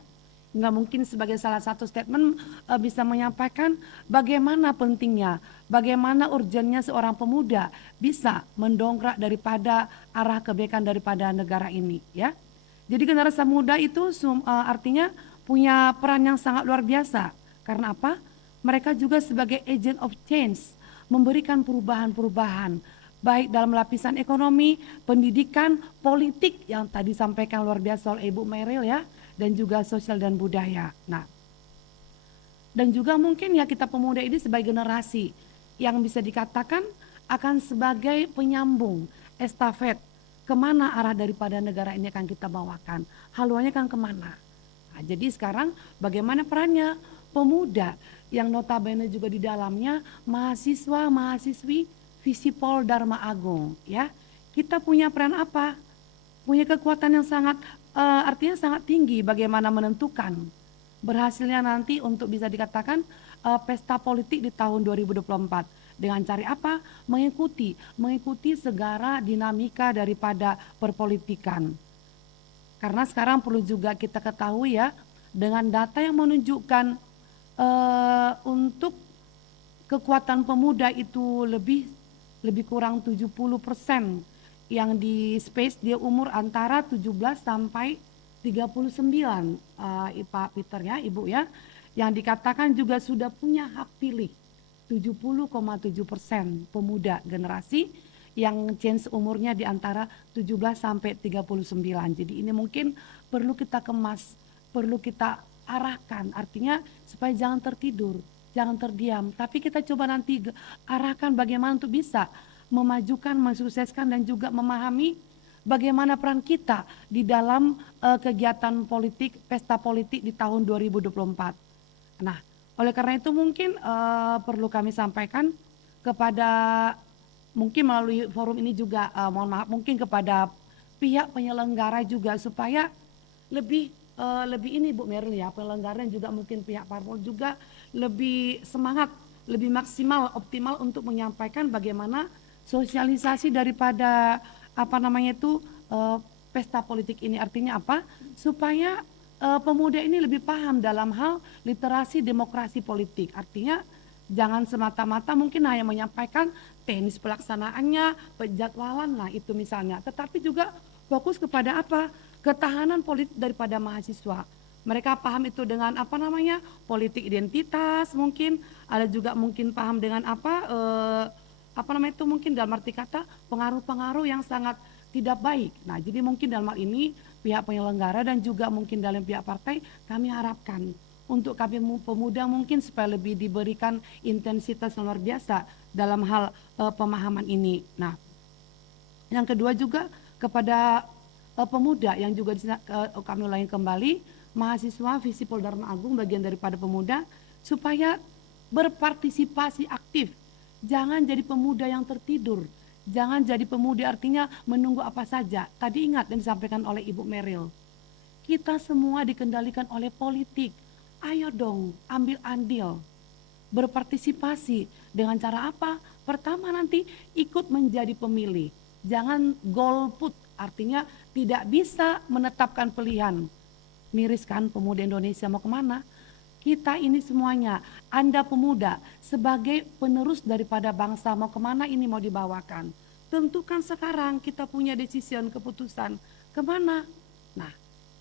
Nggak mungkin sebagai salah satu statement bisa menyampaikan bagaimana pentingnya, bagaimana urgennya seorang pemuda bisa mendongkrak daripada arah kebaikan daripada negara ini, ya. Jadi generasi muda itu artinya punya peran yang sangat luar biasa. Karena apa? Mereka juga sebagai agent of change, memberikan perubahan-perubahan, baik dalam lapisan ekonomi, pendidikan, politik yang tadi sampaikan luar biasa oleh Ibu Meryl ya, dan juga sosial dan budaya. Nah, dan juga mungkin ya kita pemuda ini sebagai generasi yang bisa dikatakan akan sebagai penyambung estafet kemana arah daripada negara ini akan kita bawakan, haluannya kan kemana. Nah, jadi sekarang bagaimana perannya pemuda yang notabene juga di dalamnya mahasiswa, mahasiswi Visipol Dharma Agung ya. Kita punya peran apa? Punya kekuatan yang sangat artinya sangat tinggi bagaimana menentukan berhasilnya nanti untuk bisa dikatakan pesta politik di tahun 2024. Dengan cari apa? Mengikuti segala dinamika daripada perpolitikan. Karena sekarang perlu juga kita ketahui ya, dengan data yang menunjukkan untuk kekuatan pemuda itu lebih kurang 70% yang di space dia umur antara 17 sampai 39 Pak Peter ya, Ibu ya, yang dikatakan juga sudah punya hak pilih 70,7% pemuda generasi yang change umurnya di antara 17 sampai 39. Jadi ini mungkin perlu kita kemas, perlu kita arahkan, artinya supaya jangan tertidur, jangan terdiam, tapi kita coba nanti arahkan bagaimana untuk bisa memajukan, mensukseskan dan juga memahami bagaimana peran kita di dalam kegiatan politik, pesta politik di tahun 2024. Nah, oleh karena itu mungkin perlu kami sampaikan kepada mungkin melalui forum ini juga mohon maaf mungkin kepada pihak penyelenggara juga supaya lebih ini Bu Meryl ya, penyelenggara juga mungkin pihak parpol juga lebih semangat, lebih maksimal, optimal untuk menyampaikan bagaimana sosialisasi daripada pesta politik ini. Artinya apa? Supaya pemuda ini lebih paham dalam hal literasi demokrasi politik. Artinya jangan semata-mata mungkin hanya menyampaikan teknis pelaksanaannya, penjadwalan lah itu misalnya. Tetapi juga fokus kepada apa? Ketahanan politik daripada mahasiswa. Mereka paham itu dengan apa namanya, politik identitas mungkin, ada juga mungkin paham dengan apa namanya itu mungkin dalam arti kata pengaruh-pengaruh yang sangat tidak baik. Nah, jadi mungkin dalam hal ini pihak penyelenggara dan juga mungkin dalam pihak partai kami harapkan untuk kami pemuda mungkin supaya lebih diberikan intensitas yang luar biasa dalam hal pemahaman ini. Nah, yang kedua juga kepada pemuda yang juga kami ulangi kembali, mahasiswa Visipol Dharma Agung bagian daripada pemuda supaya berpartisipasi aktif. Jangan jadi pemuda yang tertidur. Jangan jadi pemuda artinya menunggu apa saja. Tadi ingat yang disampaikan oleh Ibu Meril. Kita semua dikendalikan oleh politik. Ayo dong ambil andil. Berpartisipasi dengan cara apa? Pertama nanti ikut menjadi pemilih. Jangan golput, artinya tidak bisa menetapkan pilihan. Miris kan pemuda Indonesia mau kemana? Kita ini semuanya, Anda pemuda sebagai penerus daripada bangsa mau kemana ini mau dibawakan. Tentukan sekarang kita punya decision, keputusan kemana. Nah,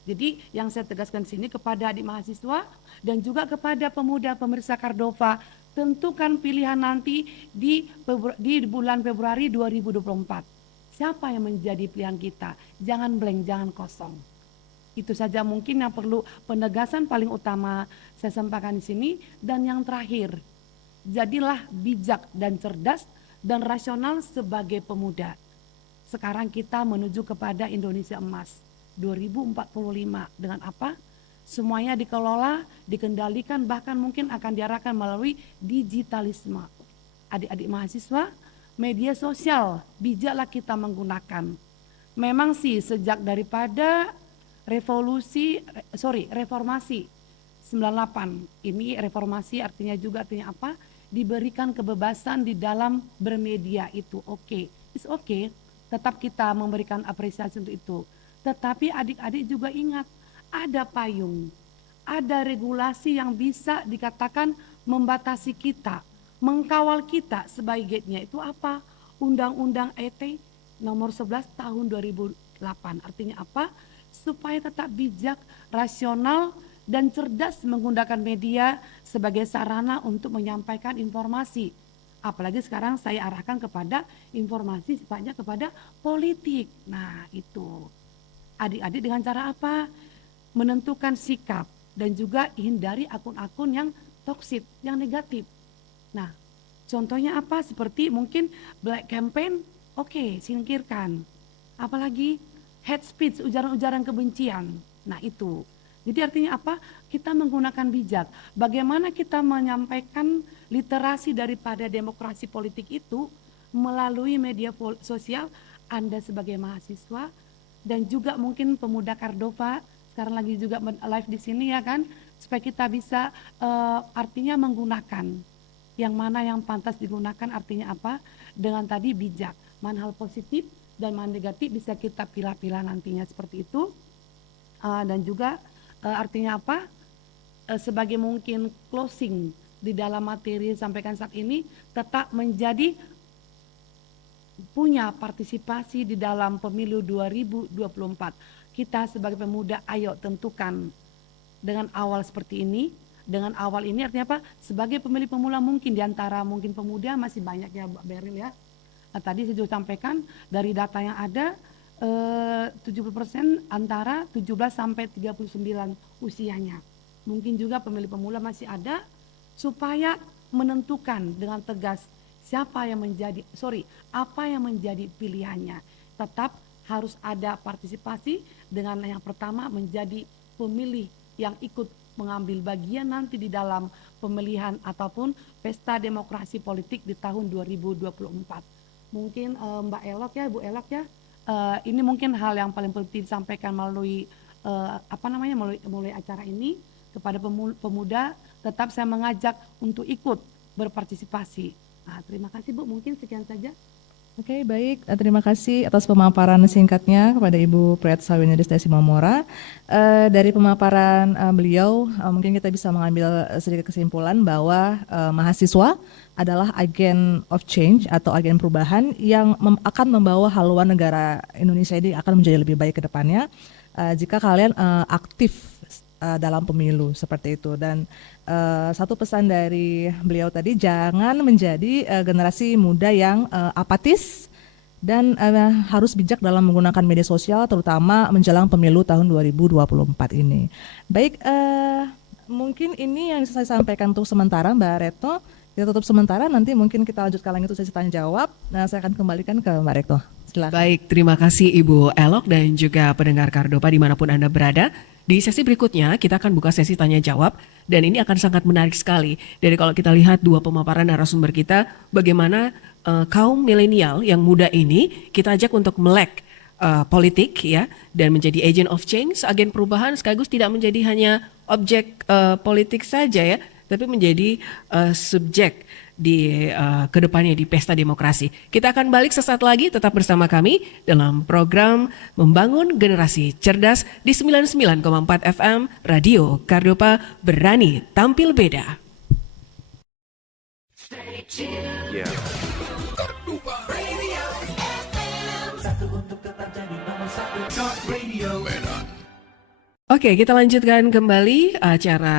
jadi yang saya tegaskan sini kepada adik mahasiswa dan juga kepada pemuda pemirsa Cardova, tentukan pilihan nanti di bulan Februari 2024. Siapa yang menjadi pilihan kita? Jangan blank, jangan kosong. Itu saja mungkin yang perlu penegasan paling utama saya sampaikan di sini. Dan yang terakhir, jadilah bijak dan cerdas dan rasional sebagai pemuda. Sekarang kita menuju kepada Indonesia Emas 2045 dengan apa? Semuanya dikelola, dikendalikan, bahkan mungkin akan diarahkan melalui digitalisme. Adik-adik mahasiswa, media sosial bijaklah kita menggunakan. Memang sih sejak daripada reformasi 98, ini reformasi artinya juga artinya apa? Diberikan kebebasan di dalam bermedia itu oke. It's okay, tetap kita memberikan apresiasi untuk itu. Tetapi adik-adik juga ingat, ada payung, ada regulasi yang bisa dikatakan membatasi kita, mengkawal kita sebaiknya itu apa? Undang-Undang ET nomor 11 tahun 2008. Artinya apa? Supaya tetap bijak, rasional, dan cerdas menggunakan media sebagai sarana untuk menyampaikan informasi. Apalagi sekarang saya arahkan kepada informasi sifatnya kepada politik. Nah itu, adik-adik dengan cara apa? Menentukan sikap dan juga hindari akun-akun yang toksik, yang negatif. Nah, contohnya apa? Seperti mungkin black campaign, oke, singkirkan. Apalagi hate speech, ujaran-ujaran kebencian. Nah itu. Jadi artinya apa? Kita menggunakan bijak. Bagaimana kita menyampaikan literasi daripada demokrasi politik itu melalui media sosial. Anda sebagai mahasiswa dan juga mungkin pemuda Cardova sekarang lagi juga live di sini ya kan, supaya kita bisa artinya menggunakan yang mana yang pantas digunakan, artinya apa? Dengan tadi bijak, mana hal positif dan mana negatif bisa kita pilah-pilah nantinya seperti itu. Dan juga artinya apa? Sebagai mungkin closing di dalam materi sampaikan saat ini, tetap menjadi punya partisipasi di dalam pemilu 2024. Kita sebagai pemuda ayo tentukan dengan awal seperti ini. Dengan awal ini artinya apa? Sebagai pemilih pemula mungkin diantara mungkin pemuda masih banyak ya Mbak Beril ya. Tadi saya juga sampaikan dari data yang ada 70% antara 17 sampai 39 usianya. Mungkin juga pemilih pemula masih ada, supaya menentukan dengan tegas apa yang menjadi pilihannya. Tetap harus ada partisipasi dengan yang pertama menjadi pemilih yang ikut mengambil bagian nanti di dalam pemilihan ataupun pesta demokrasi politik di tahun 2024. Mungkin Mbak Elok ya, Bu Elok ya, ini mungkin hal yang paling penting disampaikan melalui melalui acara ini kepada pemuda. Tetap saya mengajak untuk ikut berpartisipasi. Nah, terima kasih Bu, mungkin sekian saja. Oke, baik. Terima kasih atas pemaparan singkatnya kepada Ibu Priyatsa Winidista Simamora. Dari pemaparan beliau, mungkin kita bisa mengambil sedikit kesimpulan bahwa mahasiswa adalah agen of change atau agen perubahan yang akan membawa haluan negara Indonesia ini akan menjadi lebih baik ke depannya. Jika kalian aktif dalam pemilu seperti itu. Dan satu pesan dari beliau tadi, jangan menjadi generasi muda yang apatis dan harus bijak dalam menggunakan media sosial, terutama menjelang pemilu tahun 2024 ini. Baik, mungkin ini yang bisa saya sampaikan untuk sementara, Mbak Retno. Kita tutup sementara, nanti mungkin kita lanjutkan lagi untuk sesi tanya jawab. Nah, saya akan kembalikan ke Mbak Retno. Silakan. Baik, terima kasih Ibu Elok dan juga pendengar Kardopa dimanapun Anda berada. Di sesi berikutnya kita akan buka sesi tanya jawab dan ini akan sangat menarik sekali. Dari kalau kita lihat dua pemaparan narasumber kita, bagaimana kaum milenial yang muda ini kita ajak untuk melek politik ya dan menjadi agent of change, agen perubahan sekaligus tidak menjadi hanya objek politik saja ya, tapi menjadi subjek di kedepannya di pesta demokrasi. Kita akan balik sesaat lagi, tetap bersama kami dalam program Membangun Generasi Cerdas di 99,4 FM Radio Kardopa, berani tampil beda. Oke, kita lanjutkan kembali acara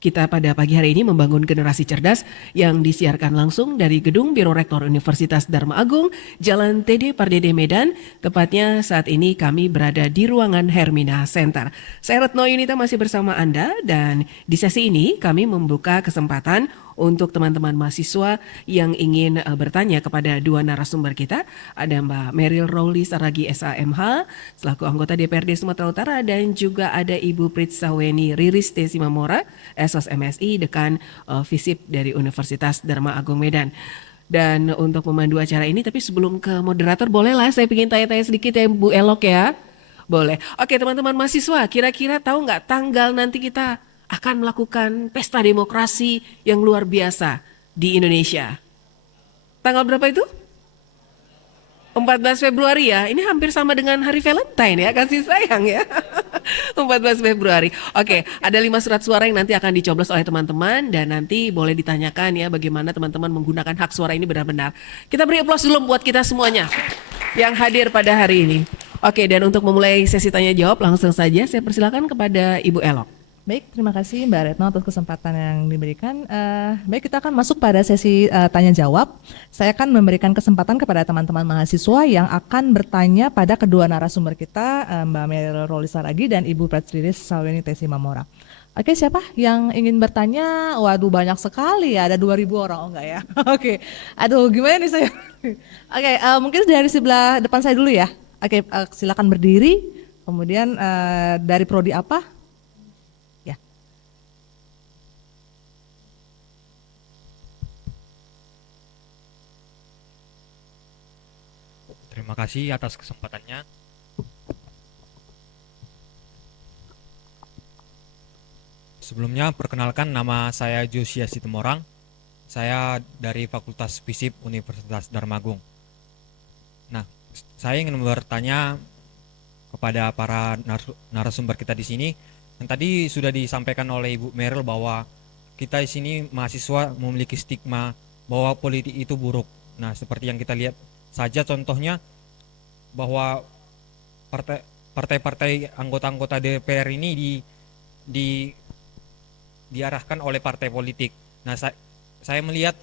kita pada pagi hari ini Membangun Generasi Cerdas yang disiarkan langsung dari Gedung Biro Rektor Universitas Dharma Agung, Jalan TD Pardede Medan. Tepatnya saat ini kami berada di ruangan Hermina Center. Saya Retno Yunita masih bersama Anda dan di sesi ini kami membuka kesempatan untuk teman-teman mahasiswa yang ingin bertanya kepada dua narasumber kita. Ada Mbak Meryl Rowli Saragi SAMH selaku anggota DPRD Sumatera Utara dan juga ada Ibu Pritsaweni Riris T. Simamora SOS MSI Dekan FISIP dari Universitas Dharma Agung Medan. Dan untuk memandu acara ini, tapi sebelum ke moderator bolehlah saya ingin tanya-tanya sedikit ya Bu Elok ya. Boleh. Oke teman-teman mahasiswa, kira-kira tahu nggak tanggal nanti kita akan melakukan pesta demokrasi yang luar biasa di Indonesia? Tanggal berapa itu? 14 Februari ya, ini hampir sama dengan hari Valentine ya, kasih sayang ya. 14 Februari. Oke, ada 5 surat suara yang nanti akan dicoblos oleh teman-teman dan nanti boleh ditanyakan ya bagaimana teman-teman menggunakan hak suara ini benar-benar. Kita beri aplaus dulu buat kita semuanya yang hadir pada hari ini. Oke, dan untuk memulai sesi tanya jawab langsung saja saya persilakan kepada Ibu Elok. Baik, terima kasih Mbak Retno atas kesempatan yang diberikan. Baik, kita akan masuk pada sesi tanya jawab. Saya akan memberikan kesempatan kepada teman-teman mahasiswa yang akan bertanya pada kedua narasumber kita, Mbak Meryl Rowli Saragi dan Ibu Pritsaweni Saweni T. Simamora. Oke, siapa yang ingin bertanya? Waduh, banyak sekali ya, ada 2.000 orang, oh enggak ya? Oke, aduh gimana nih saya? Oke, mungkin dari sebelah depan saya dulu ya. Oke, silakan berdiri. Kemudian dari prodi apa? Terima kasih atas kesempatannya. Sebelumnya perkenalkan, nama saya Josia Sitemorang. Saya dari Fakultas FISIP Universitas Dharma Agung. Nah, saya ingin bertanya kepada para narasumber kita di sini. Yang tadi sudah disampaikan oleh Ibu Meryl bahwa kita di sini mahasiswa memiliki stigma bahwa politik itu buruk. Nah, seperti yang kita lihat saja contohnya bahwa partai-partai anggota-anggota DPR ini diarahkan oleh partai politik. Nah, saya melihat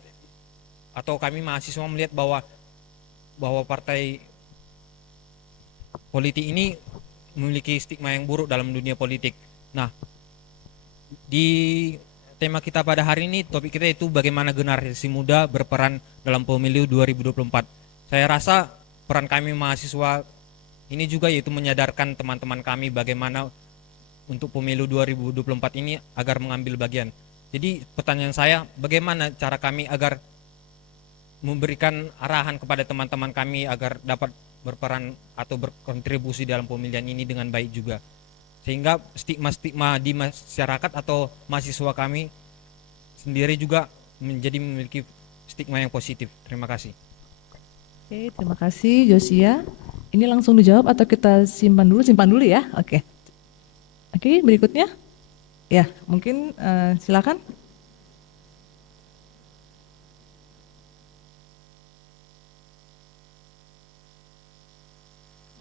atau kami mahasiswa melihat bahwa partai politik ini memiliki stigma yang buruk dalam dunia politik. Nah, di tema kita pada hari ini, topik kita itu bagaimana generasi muda berperan dalam pemilu 2024. Saya rasa peran kami mahasiswa ini juga yaitu menyadarkan teman-teman kami bagaimana untuk pemilu 2024 ini agar mengambil bagian. Jadi pertanyaan saya, bagaimana cara kami agar memberikan arahan kepada teman-teman kami agar dapat berperan atau berkontribusi dalam pemilihan ini dengan baik juga. Sehingga stigma-stigma di masyarakat atau mahasiswa kami sendiri juga memiliki stigma yang positif. Terima kasih. Oke, terima kasih Josia. Ini langsung dijawab atau kita simpan dulu ya? Oke. Oke, berikutnya. Ya, mungkin silakan.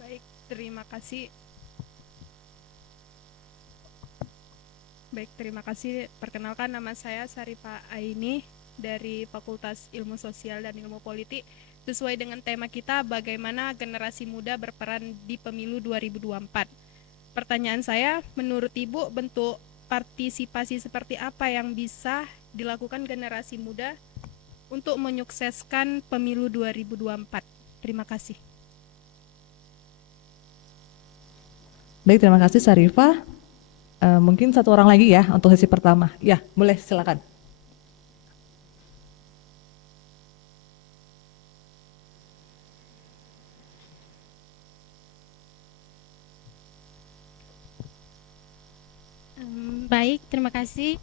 Baik, terima kasih. Baik, terima kasih. Perkenalkan, nama saya Sarifa Aini dari Fakultas Ilmu Sosial dan Ilmu Politik. Sesuai dengan tema kita, bagaimana generasi muda berperan di pemilu 2024. Pertanyaan saya, menurut Ibu, bentuk partisipasi seperti apa yang bisa dilakukan generasi muda untuk menyukseskan pemilu 2024? Terima kasih. Baik, terima kasih Sarifah. Mungkin satu orang lagi ya untuk sesi pertama. Ya, boleh silakan. Baik, terima kasih.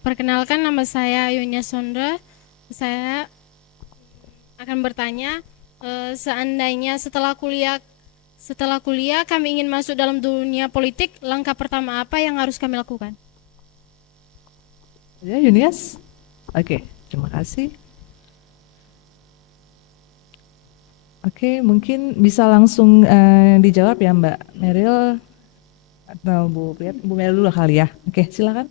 Perkenalkan, nama saya Yunya Sondra. Saya akan bertanya, seandainya setelah kuliah kami ingin masuk dalam dunia politik, langkah pertama apa yang harus kami lakukan? Ya, Yunias. Oke, terima kasih. Oke, mungkin bisa langsung dijawab ya Mbak Meril atau Bu Meril dulu kali ya. Oke, silakan.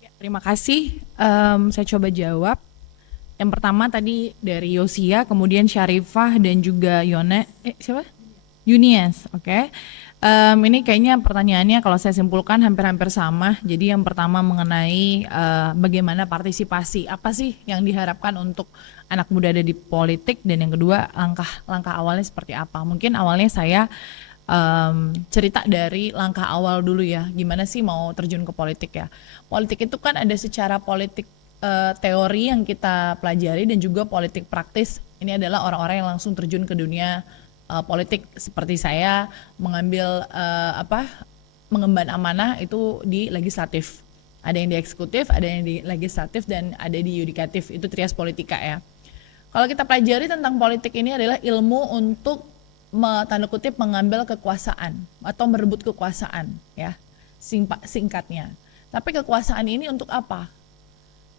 Ya, terima kasih. Saya coba jawab. Yang pertama tadi dari Yosia, kemudian Syarifah dan juga siapa? Yunias, oke. Ini kayaknya pertanyaannya kalau saya simpulkan hampir-hampir sama. Jadi yang pertama mengenai bagaimana partisipasi, apa sih yang diharapkan untuk anak muda ada di politik, dan yang kedua langkah awalnya seperti apa. Mungkin awalnya saya cerita dari langkah awal dulu ya, gimana sih mau terjun ke politik ya. Politik itu kan ada secara politik teori yang kita pelajari dan juga politik praktis. Ini adalah orang-orang yang langsung terjun ke dunia politik, seperti saya mengambil mengemban amanah itu di legislatif. Ada yang di eksekutif, ada yang di legislatif, dan ada di yudikatif. Itu trias politika ya. Kalau kita pelajari tentang politik, ini adalah ilmu untuk tanda kutip mengambil kekuasaan atau merebut kekuasaan ya, singkatnya. Tapi kekuasaan ini untuk apa?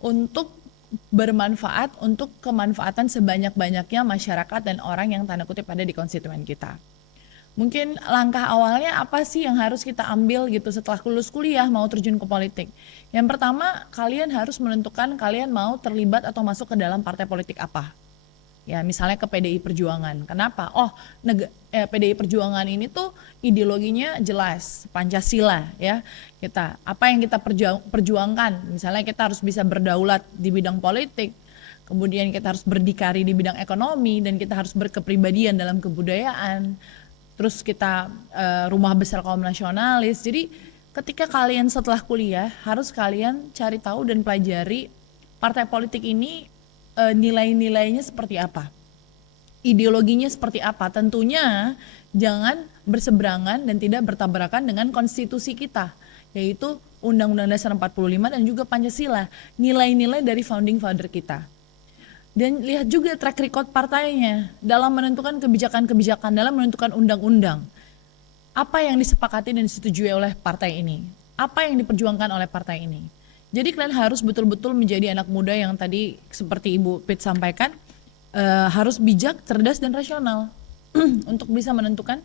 Untuk bermanfaat untuk kemanfaatan sebanyak-banyaknya masyarakat dan orang yang tanda kutip ada di konstituen kita. Mungkin langkah awalnya apa sih yang harus kita ambil gitu setelah lulus kuliah mau terjun ke politik? Yang pertama, kalian harus menentukan kalian mau terlibat atau masuk ke dalam partai politik apa. Ya, misalnya ke PDI Perjuangan. Kenapa? PDI Perjuangan ini tuh ideologinya jelas, Pancasila ya. Apa yang kita perjuangkan? Misalnya kita harus bisa berdaulat di bidang politik, kemudian kita harus berdikari di bidang ekonomi, dan kita harus berkepribadian dalam kebudayaan. Terus kita rumah besar kaum nasionalis. Jadi ketika kalian setelah kuliah harus kalian cari tahu dan pelajari partai politik ini nilai-nilainya seperti apa, ideologinya seperti apa. Tentunya jangan berseberangan dan tidak bertabrakan dengan konstitusi kita, yaitu Undang-Undang Dasar 45 dan juga Pancasila, nilai-nilai dari founding father kita. Dan lihat juga track record partainya dalam menentukan kebijakan-kebijakan, dalam menentukan undang-undang. Apa yang disepakati dan disetujui oleh partai ini, apa yang diperjuangkan oleh partai ini. Jadi kalian harus betul-betul menjadi anak muda yang tadi seperti Ibu Pit sampaikan, harus bijak, cerdas, dan rasional untuk bisa menentukan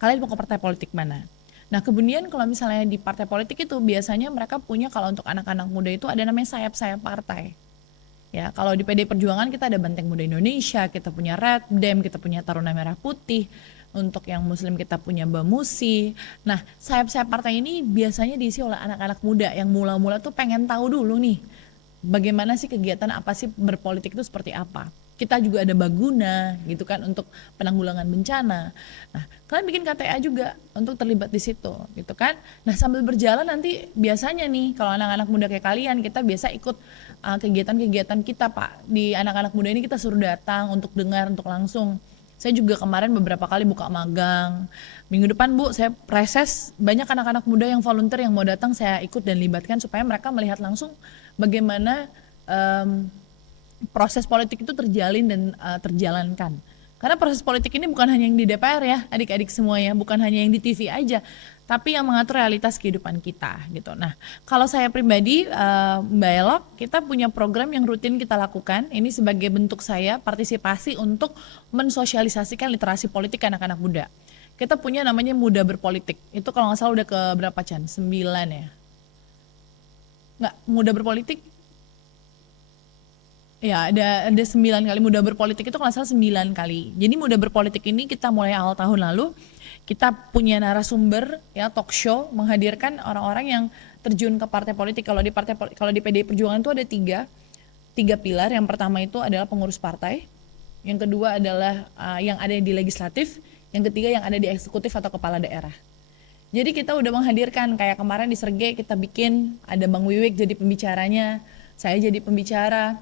kalian mau ke partai politik mana. Nah kemudian kalau misalnya di partai politik itu biasanya mereka punya, kalau untuk anak-anak muda itu ada namanya sayap-sayap partai. Ya, kalau di PDI Perjuangan kita ada Banteng Muda Indonesia, kita punya Redem, kita punya Taruna Merah Putih. Untuk yang muslim kita punya Bamusi. Nah, sayap-sayap partai ini biasanya diisi oleh anak-anak muda yang mula-mula tuh pengen tahu dulu nih, bagaimana sih kegiatan, apa sih berpolitik itu seperti apa. Kita juga ada Baguna gitu kan untuk penanggulangan bencana. Nah, kalian bikin KTA juga untuk terlibat di situ gitu kan. Nah, sambil berjalan nanti biasanya nih kalau anak-anak muda kayak kalian, kita biasa ikut kegiatan-kegiatan kita Pak. Di anak-anak muda ini kita suruh datang untuk dengar, untuk langsung. Saya juga kemarin beberapa kali buka magang. Minggu depan Bu, saya reses, banyak anak-anak muda yang volunteer yang mau datang, saya ikut dan libatkan supaya mereka melihat langsung bagaimana proses politik itu terjalin dan terjalankan. Karena proses politik ini bukan hanya yang di DPR ya, adik-adik semua ya, bukan hanya yang di TV aja, tapi yang mengatur realitas kehidupan kita gitu. Nah, kalau saya pribadi, Mbak Elok, kita punya program yang rutin kita lakukan. Ini sebagai bentuk saya partisipasi untuk mensosialisasikan literasi politik anak-anak muda. kita punya namanya Muda Berpolitik. Itu kalau nggak salah udah ke berapa Chan? 9 ya? Nggak, Muda Berpolitik? Ya, ada 9 kali Muda Berpolitik itu kalau nggak salah 9 kali. Jadi Muda Berpolitik ini kita mulai awal tahun lalu, kita punya narasumber ya talk show menghadirkan orang-orang yang terjun ke partai politik. Kalau di PDI Perjuangan itu ada tiga pilar. Yang pertama itu adalah pengurus partai, yang kedua adalah yang ada di legislatif, yang ketiga yang ada di eksekutif atau kepala daerah. Jadi kita udah menghadirkan, kayak kemarin di Serge kita bikin ada Bang Wiwik jadi pembicaranya, saya jadi pembicara.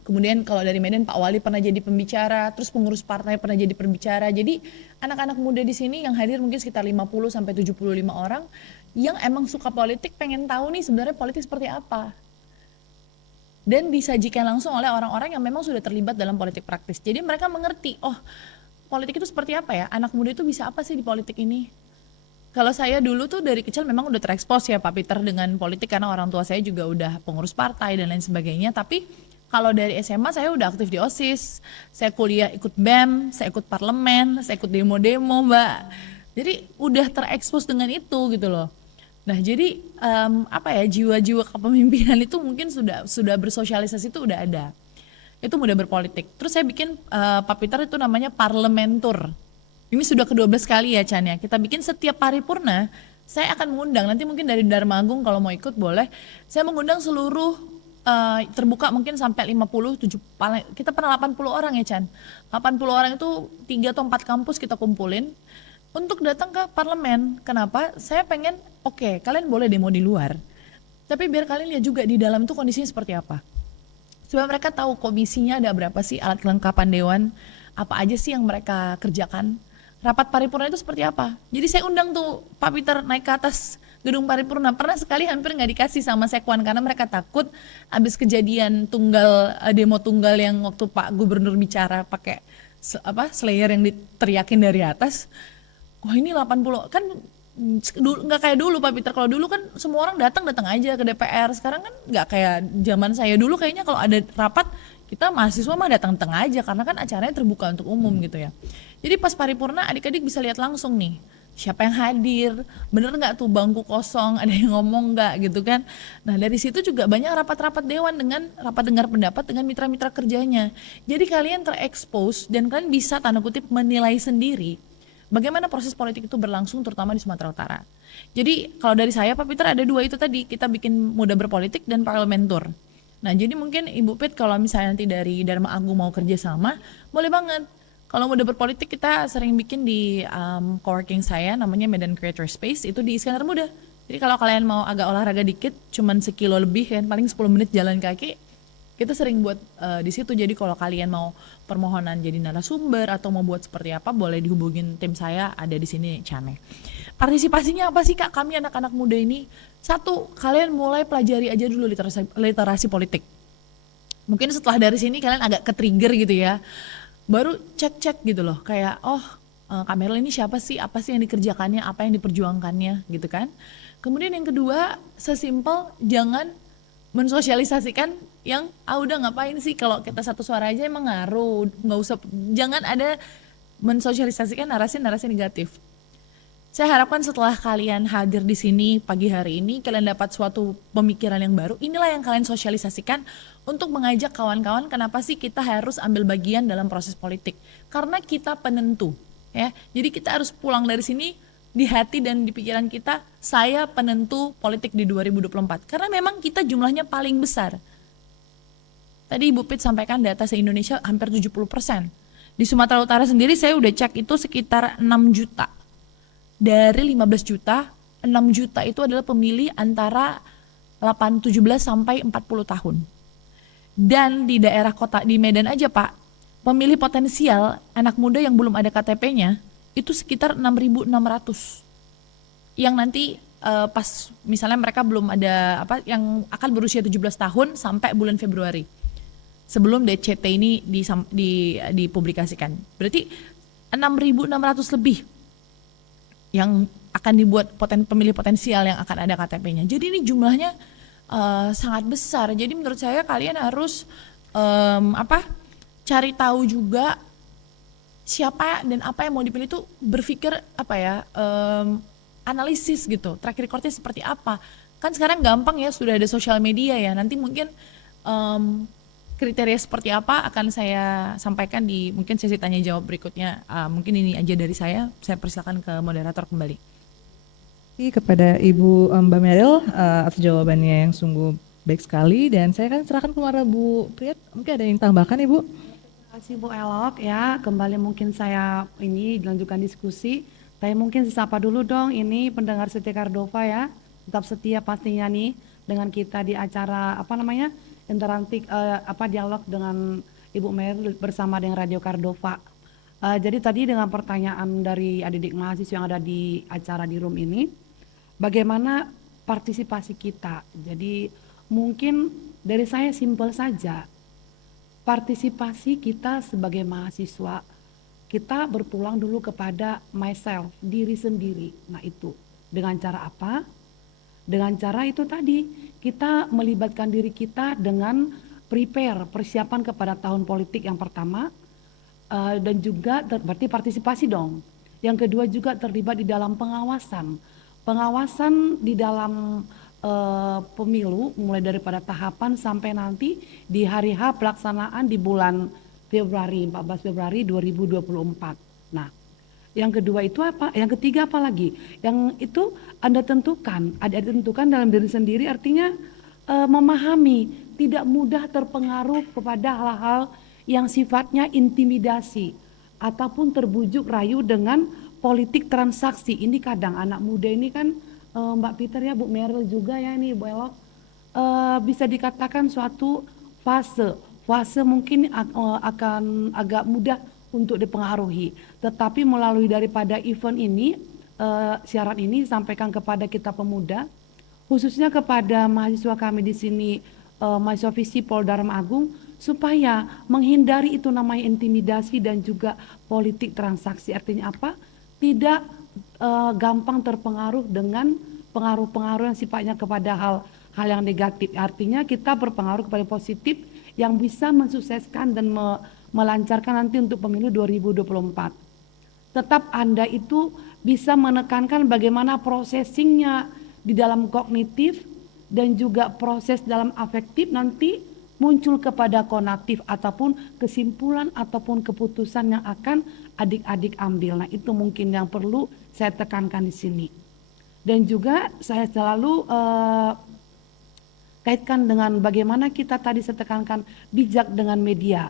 Kemudian kalau dari Medan Pak Wali pernah jadi pembicara, terus pengurus partai pernah jadi pembicara. Jadi anak-anak muda di sini yang hadir mungkin sekitar 50 sampai 75 orang yang emang suka politik, pengen tahu nih sebenarnya politik seperti apa. Dan disajikan langsung oleh orang-orang yang memang sudah terlibat dalam politik praktis. Jadi mereka mengerti, oh politik itu seperti apa ya, anak muda itu bisa apa sih di politik ini. Kalau saya dulu tuh dari kecil memang udah terekspos ya Pak Peter dengan politik karena orang tua saya juga udah pengurus partai dan lain sebagainya. Tapi kalau dari SMA saya udah aktif di OSIS, saya kuliah ikut BEM, saya ikut parlemen, saya ikut demo-demo Mbak. Jadi udah terekspos dengan itu gitu loh. Nah jadi jiwa-jiwa kepemimpinan itu mungkin sudah bersosialisasi itu udah ada. Itu Muda Berpolitik. Terus saya bikin Pak Peter itu namanya Parlementur. Ini sudah ke-12 kali ya Chan ya. Kita bikin setiap paripurna, saya akan mengundang, nanti mungkin dari Dharma Agung kalau mau ikut boleh. Saya mengundang seluruh terbuka mungkin sampai 50, kita pernah 80 orang ya Chan. 80 orang itu 3 atau 4 kampus kita kumpulin untuk datang ke parlemen. Kenapa? Saya pengen, oke, kalian boleh demo di luar. Tapi biar kalian lihat juga di dalam itu kondisinya seperti apa. Supaya mereka tahu komisinya ada berapa sih, alat kelengkapan dewan, apa aja sih yang mereka kerjakan. Rapat paripurna itu seperti apa. Jadi saya undang tuh Pak Peter naik ke atas gedung paripurna. Pernah sekali hampir nggak dikasih sama Sekwan karena mereka takut habis kejadian demo tunggal yang waktu Pak Gubernur bicara pakai slayer yang diteriakin dari atas. Wah ini 80 kan nggak kayak dulu Pak Peter. Kalau dulu kan semua orang datang aja ke DPR. Sekarang kan nggak kayak zaman saya dulu, kayaknya kalau ada rapat kita mahasiswa mah datang aja karena kan acaranya terbuka untuk umum gitu ya. Jadi pas paripurna adik-adik bisa lihat langsung nih siapa yang hadir, bener nggak tuh bangku kosong, ada yang ngomong nggak gitu kan. Nah dari situ juga banyak rapat-rapat dewan dengan rapat dengar pendapat dengan mitra-mitra kerjanya. Jadi kalian terekspos dan kalian bisa tanda kutip menilai sendiri bagaimana proses politik itu berlangsung terutama di Sumatera Utara. Jadi kalau dari saya Pak Peter ada 2 itu tadi, kita bikin Muda Berpolitik dan Parlementur. Nah jadi mungkin Ibu Pit kalau misalnya nanti dari Dharma Agung mau kerja sama, boleh banget. Kalau Muda Berpolitik kita sering bikin di coworking saya namanya Medan Creator Space, itu di Iskandar Muda. Jadi kalau kalian mau agak olahraga dikit, cuman sekilo lebih kan, paling 10 menit jalan kaki, kita sering buat di situ. Jadi kalau kalian mau permohonan jadi narasumber atau mau buat seperti apa, boleh dihubungin tim saya, ada di sini Cane. Partisipasinya apa sih Kak? Kami anak-anak muda ini, 1, kalian mulai pelajari aja dulu literasi politik. Mungkin setelah dari sini kalian agak ke-trigger gitu ya. Baru cek-cek gitu loh, kayak Kak Merel ini siapa sih, apa sih yang dikerjakannya, apa yang diperjuangkannya gitu kan. Kemudian yang kedua, sesimpel jangan mensosialisasikan yang udah ngapain sih kalau kita satu suara aja emang ngaruh, nggak usah, jangan ada mensosialisasikan narasi-narasi negatif. Saya harapkan setelah kalian hadir di sini pagi hari ini, kalian dapat suatu pemikiran yang baru. Inilah yang kalian sosialisasikan untuk mengajak kawan-kawan kenapa sih kita harus ambil bagian dalam proses politik. Karena kita penentu, ya. Jadi kita harus pulang dari sini di hati dan di pikiran kita, saya penentu politik di 2024. Karena memang kita jumlahnya paling besar. Tadi Ibu Pit sampaikan data se-Indonesia hampir 70%. Di Sumatera Utara sendiri saya udah cek itu sekitar 6 juta. Dari 15 juta, 6 juta itu adalah pemilih antara 17 sampai 40 tahun. Dan di daerah kota, di Medan aja Pak, pemilih potensial anak muda yang belum ada KTP-nya, itu sekitar 6.600. Yang nanti pas misalnya mereka belum ada, yang akan berusia 17 tahun sampai bulan Februari. Sebelum DCT ini dipublikasikan. Berarti 6.600 lebih yang akan dibuat pemilih potensial yang akan ada KTP-nya. Jadi ini jumlahnya sangat besar. Jadi menurut saya kalian harus cari tahu juga siapa dan apa yang mau dipilih itu berpikir apa ya, analisis gitu, track recordnya seperti apa. Kan sekarang gampang ya, sudah ada sosial media ya, nanti mungkin kriteria seperti apa akan saya sampaikan di mungkin sesi tanya jawab berikutnya. Mungkin ini aja dari saya persilakan ke moderator kembali. Kepada Ibu Mbak Meryl atas jawabannya yang sungguh baik sekali, dan saya akan serahkan kepada Bu Priyat. Mungkin ada yang tambahkan Ibu? Terima kasih Bu Elok ya. Kembali mungkin saya ini dilanjutkan diskusi. Saya mungkin sapa dulu dong ini pendengar setia Cardova ya. Tetap setia pastinya nih dengan kita di acara interaktif dialog dengan Ibu Meryl bersama dengan Radio Cardova. Jadi tadi dengan pertanyaan dari adik-adik mahasiswa yang ada di acara di room ini, bagaimana partisipasi kita? Jadi mungkin dari saya simpel saja, partisipasi kita sebagai mahasiswa, kita berpulang dulu kepada myself, diri sendiri. Nah itu, dengan cara apa? Dengan cara itu tadi, kita melibatkan diri kita dengan persiapan kepada tahun politik yang pertama, dan juga berarti partisipasi dong. Yang kedua juga terlibat di dalam pengawasan di dalam pemilu, mulai daripada tahapan sampai nanti di hari H pelaksanaan di bulan Februari, 14 Februari 2024. Nah, yang kedua itu apa? Yang ketiga apa lagi? Yang itu Anda tentukan, ada tentukan dalam diri sendiri, artinya memahami, tidak mudah terpengaruh kepada hal-hal yang sifatnya intimidasi ataupun terbujuk rayu dengan politik transaksi. Ini kadang anak muda ini kan Mbak Peter ya, Bu Meryl juga ya ini Bu Elok, bisa dikatakan suatu fase mungkin akan agak mudah untuk dipengaruhi. Tetapi melalui daripada event ini, siaran ini sampaikan kepada kita pemuda, khususnya kepada mahasiswa kami di sini, mahasiswa Visipol Dharma Agung, supaya menghindari itu namanya intimidasi dan juga politik transaksi. Artinya apa? Tidak gampang terpengaruh dengan pengaruh-pengaruh yang sifatnya kepada hal yang negatif. Artinya kita berpengaruh kepada positif yang bisa mensukseskan dan melancarkan nanti untuk pemilu 2024. Tetap Anda itu bisa menekankan bagaimana processingnya di dalam kognitif dan juga proses dalam afektif nanti muncul kepada konatif ataupun kesimpulan ataupun keputusan yang akan adik-adik ambil. Nah itu mungkin yang perlu saya tekankan di sini. Dan juga saya selalu kaitkan dengan bagaimana kita tadi saya tekankan bijak dengan media,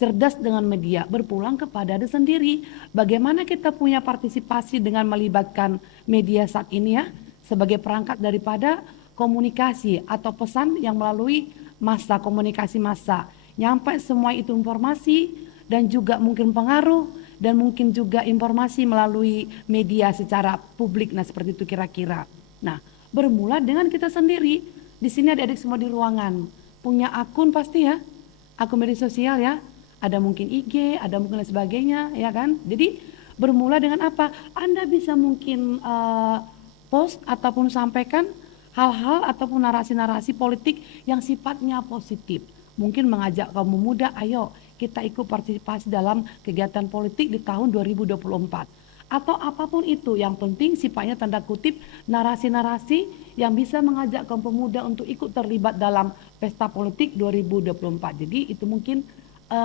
cerdas dengan media, berpulang kepada diri sendiri. Bagaimana kita punya partisipasi dengan melibatkan media saat ini ya, sebagai perangkat daripada komunikasi atau pesan yang melalui massa, komunikasi massa, nyampe semua itu informasi dan juga mungkin pengaruh dan mungkin juga informasi melalui media secara publik. Nah seperti itu kira-kira. Nah bermula dengan kita sendiri. Di sini adik-adik semua di ruangan punya akun pasti ya, akun media sosial ya, ada mungkin IG, ada mungkin lain sebagainya ya kan. Jadi bermula dengan apa? Anda bisa mungkin post ataupun sampaikan hal-hal ataupun narasi-narasi politik yang sifatnya positif. Mungkin mengajak kaum muda, ayo kita ikut partisipasi dalam kegiatan politik di tahun 2024. Atau apapun itu, yang penting sifatnya tanda kutip narasi-narasi yang bisa mengajak kaum pemuda untuk ikut terlibat dalam pesta politik 2024. Jadi itu mungkin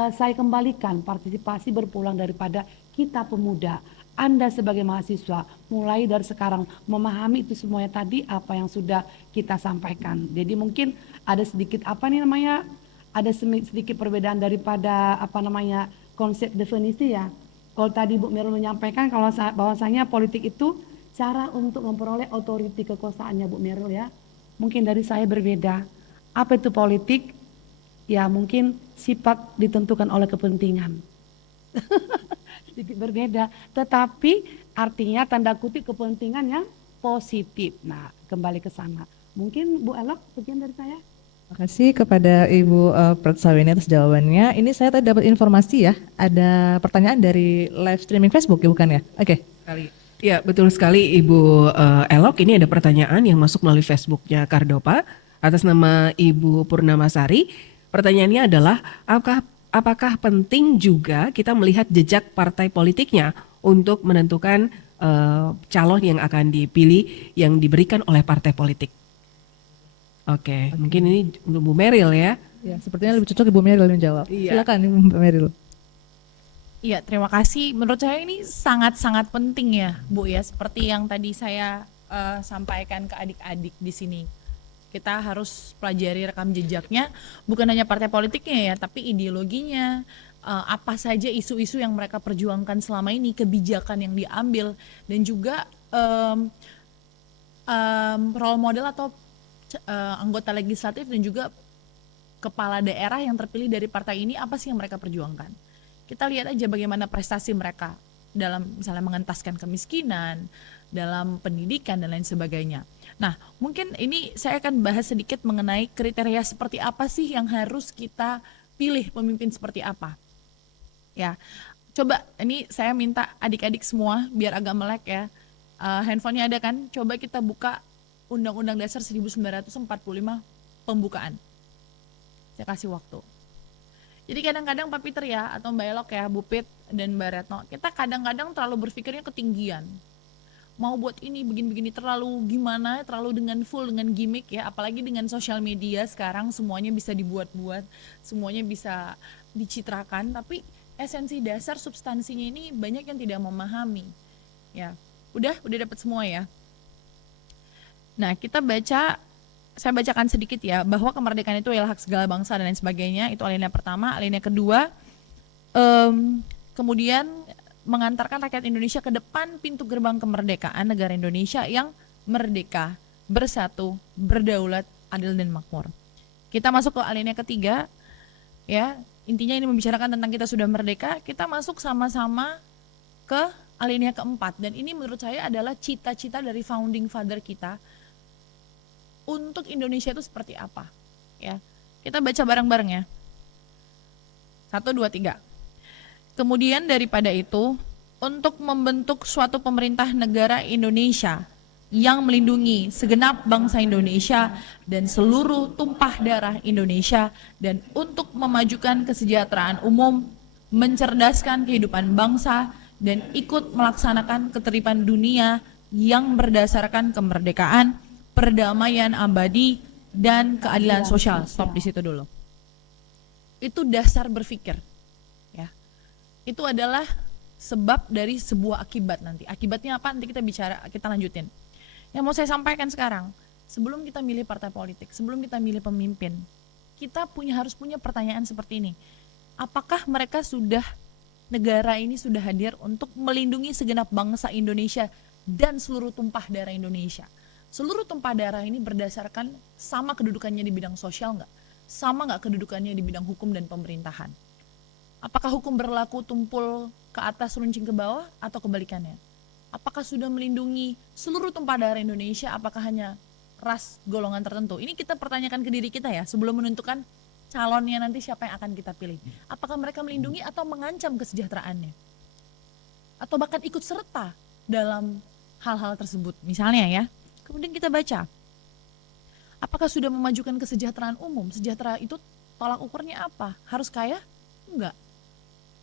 saya kembalikan partisipasi berpulang daripada kita pemuda. Anda sebagai mahasiswa mulai dari sekarang memahami itu semuanya tadi apa yang sudah kita sampaikan. Jadi mungkin ada sedikit ada sedikit perbedaan daripada konsep definisi ya. Kalau tadi Bu Meryl menyampaikan kalau bahwasanya politik itu cara untuk memperoleh otoriti kekuasaannya Bu Meryl ya. Mungkin dari saya berbeda. Apa itu politik? Ya mungkin sifat ditentukan oleh kepentingan. Sedikit berbeda, tetapi artinya tanda kutip kepentingan yang positif. Nah, kembali ke sana. Mungkin Bu Elok, sekian dari saya. Terima kasih kepada Ibu Pratsawini atas jawabannya. Ini saya tadi dapat informasi ya, ada pertanyaan dari live streaming Facebook ya bukan ya? Oke. Ya betul sekali Ibu Elok, ini ada pertanyaan yang masuk melalui Facebooknya Cardopa atas nama Ibu Purnamasari. Pertanyaannya adalah apakah penting juga kita melihat jejak partai politiknya untuk menentukan calon yang akan dipilih yang diberikan oleh partai politik? Oke, mungkin ini Bu Meril ya. Ya, sepertinya lebih cocok Ibu Meril menjawab. Iya. Silakan Ibu Meril. Iya, terima kasih. Menurut saya ini sangat-sangat penting ya, Bu ya. Seperti yang tadi saya sampaikan ke adik-adik di sini. Kita harus pelajari rekam jejaknya, bukan hanya partai politiknya ya, tapi ideologinya, apa saja isu-isu yang mereka perjuangkan selama ini, kebijakan yang diambil, dan juga role model atau anggota legislatif dan juga kepala daerah yang terpilih dari partai ini, apa sih yang mereka perjuangkan. Kita lihat aja bagaimana prestasi mereka dalam misalnya mengentaskan kemiskinan, dalam pendidikan dan lain sebagainya. Nah, mungkin ini saya akan bahas sedikit mengenai kriteria seperti apa sih yang harus kita pilih pemimpin seperti apa. Ya, coba ini saya minta adik-adik semua biar agak melek ya. Handphonenya ada kan? Coba kita buka Undang-Undang Dasar 1945 pembukaan. Saya kasih waktu. Jadi kadang-kadang Pak Peter ya, atau Mbak Elok ya, Bu Pit dan Mbak Retno, kita kadang-kadang terlalu berpikirnya ketinggian. Mau buat ini begini-begini, terlalu gimana, terlalu dengan full, dengan gimmick ya, apalagi dengan sosial media sekarang semuanya bisa dibuat-buat, semuanya bisa dicitrakan, tapi esensi dasar substansinya ini banyak yang tidak memahami. Ya, udah dapat semua ya. Nah, saya bacakan sedikit ya, bahwa kemerdekaan itu adalah hak segala bangsa dan lain sebagainya, itu alinea pertama. Alinea kedua, kemudian mengantarkan rakyat Indonesia ke depan pintu gerbang kemerdekaan negara Indonesia yang merdeka, bersatu, berdaulat, adil dan makmur. Kita masuk ke alinea ketiga, ya, intinya ini membicarakan tentang kita sudah merdeka. Kita masuk sama-sama ke alinea keempat, dan ini menurut saya adalah cita-cita dari founding father kita untuk Indonesia itu seperti apa, ya. Kita baca bareng-bareng ya. 1, 2, 3. Kemudian daripada itu, untuk membentuk suatu pemerintah negara Indonesia yang melindungi segenap bangsa Indonesia dan seluruh tumpah darah Indonesia, dan untuk memajukan kesejahteraan umum, mencerdaskan kehidupan bangsa, dan ikut melaksanakan ketertiban dunia yang berdasarkan kemerdekaan, perdamaian abadi, dan keadilan sosial. Stop di situ dulu. Itu dasar berpikir, ya. Itu adalah sebab dari sebuah akibat nanti. Akibatnya apa? Nanti kita lanjutin. Yang mau saya sampaikan sekarang, sebelum kita milih partai politik, sebelum kita milih pemimpin, kita harus punya pertanyaan seperti ini. Apakah negara ini sudah hadir untuk melindungi segenap bangsa Indonesia dan seluruh tumpah darah Indonesia? Seluruh tumpah darah ini berdasarkan sama kedudukannya di bidang sosial nggak? Sama nggak kedudukannya di bidang hukum dan pemerintahan? Apakah hukum berlaku tumpul ke atas runcing ke bawah atau kebalikannya? Apakah sudah melindungi seluruh tumpah darah Indonesia? Apakah hanya ras golongan tertentu? Ini kita pertanyakan ke diri kita ya sebelum menentukan calonnya nanti siapa yang akan kita pilih. Apakah mereka melindungi atau mengancam kesejahteraannya? Atau bahkan ikut serta dalam hal-hal tersebut? Misalnya ya. Kemudian kita baca, apakah sudah memajukan kesejahteraan umum? Sejahtera itu tolak ukurnya apa? Harus kaya? Enggak.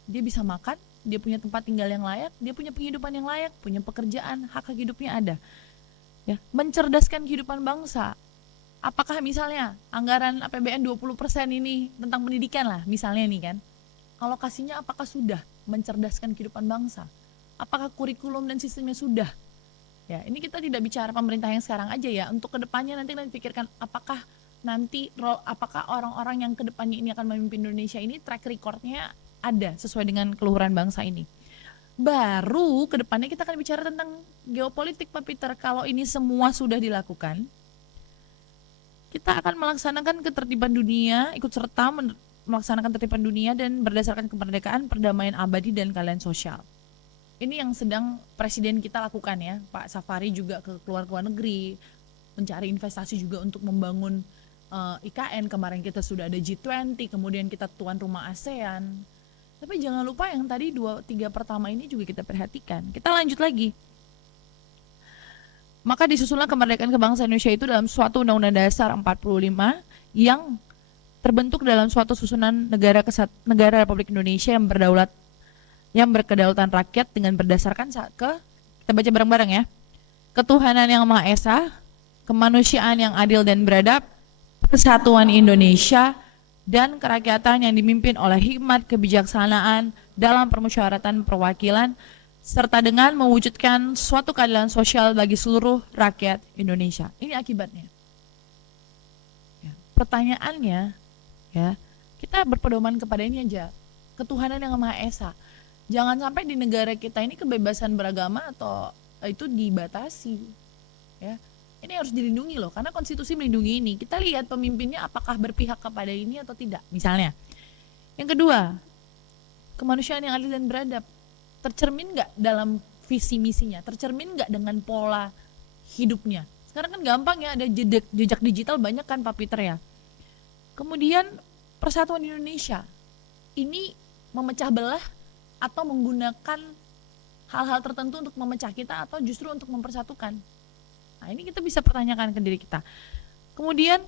Dia bisa makan, dia punya tempat tinggal yang layak, dia punya penghidupan yang layak, punya pekerjaan, hak hidupnya ada. Ya, mencerdaskan kehidupan bangsa. Apakah misalnya anggaran APBN 20% ini tentang pendidikan lah, misalnya nih kan. Alokasinya apakah sudah mencerdaskan kehidupan bangsa? Apakah kurikulum dan sistemnya sudah? Ya, ini kita tidak bicara pemerintah yang sekarang aja ya. Untuk kedepannya nanti kita pikirkan apakah orang-orang yang kedepannya ini akan memimpin Indonesia ini track recordnya ada sesuai dengan keluhuran bangsa ini. Baru kedepannya kita akan bicara tentang geopolitik Pak Peter. Kalau ini semua sudah dilakukan, kita akan melaksanakan ketertiban dunia, ikut serta melaksanakan ketertiban dunia dan berdasarkan kemerdekaan, perdamaian abadi dan keadilan sosial. Ini yang sedang presiden kita lakukan ya, Pak Safari juga keluar negeri, mencari investasi juga untuk membangun IKN. Kemarin kita sudah ada G20, kemudian kita tuan rumah ASEAN. Tapi jangan lupa yang tadi 2-3 pertama ini juga kita perhatikan. Kita lanjut lagi. Maka disusunlah kemerdekaan kebangsaan Indonesia itu dalam suatu Undang-Undang Dasar 45 yang terbentuk dalam suatu susunan negara Republik Indonesia yang berdaulat, yang berkedaulatan rakyat dengan berdasarkan kita baca bareng-bareng ya, ketuhanan yang Maha Esa, kemanusiaan yang adil dan beradab, persatuan Indonesia, dan kerakyatan yang dipimpin oleh hikmat kebijaksanaan dalam permusyawaratan perwakilan, serta dengan mewujudkan suatu keadilan sosial bagi seluruh rakyat Indonesia. Ini akibatnya. Ya, pertanyaannya, ya, kita berpedoman kepada ini aja, ketuhanan yang Maha Esa. Jangan sampai di negara kita ini kebebasan beragama atau itu dibatasi, ya. Ini harus dilindungi loh, karena konstitusi melindungi ini. Kita lihat pemimpinnya apakah berpihak kepada ini atau tidak, misalnya. Yang kedua, kemanusiaan yang adil dan beradab. Tercermin nggak dalam visi misinya? Tercermin nggak dengan pola hidupnya? Sekarang kan gampang ya, ada jejak digital banyak kan Pak Peter ya. Kemudian persatuan Indonesia. Ini memecah belah atau menggunakan hal-hal tertentu untuk memecah kita atau justru untuk mempersatukan? Nah, ini kita bisa pertanyakan ke diri kita. Kemudian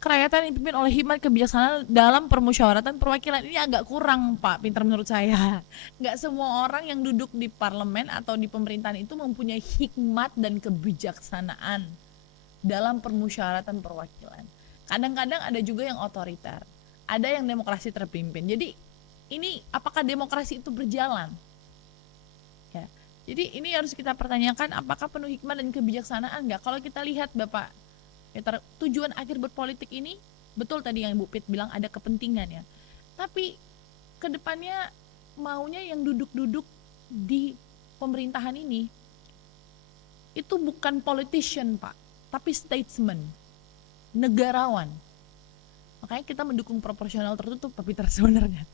kerakyatan yang dipimpin oleh hikmat kebijaksanaan dalam permusyawaratan perwakilan, ini agak kurang Pak Pinter menurut saya. Nggak semua orang yang duduk di parlemen atau di pemerintahan itu mempunyai hikmat dan kebijaksanaan dalam permusyawaratan perwakilan. Kadang-kadang ada juga yang otoriter, ada yang demokrasi terpimpin. Jadi ini apakah demokrasi itu berjalan? Ya. Jadi ini harus kita pertanyakan, apakah penuh hikmah dan kebijaksanaan enggak? Kalau kita lihat Bapak Peter, tujuan akhir berpolitik ini, betul tadi yang Ibu Pit bilang ada kepentingan ya. Tapi kedepannya maunya yang duduk-duduk di pemerintahan ini, itu bukan politician Pak, tapi statesman, negarawan. Makanya kita mendukung proporsional tertutup Pak Peter sebenarnya.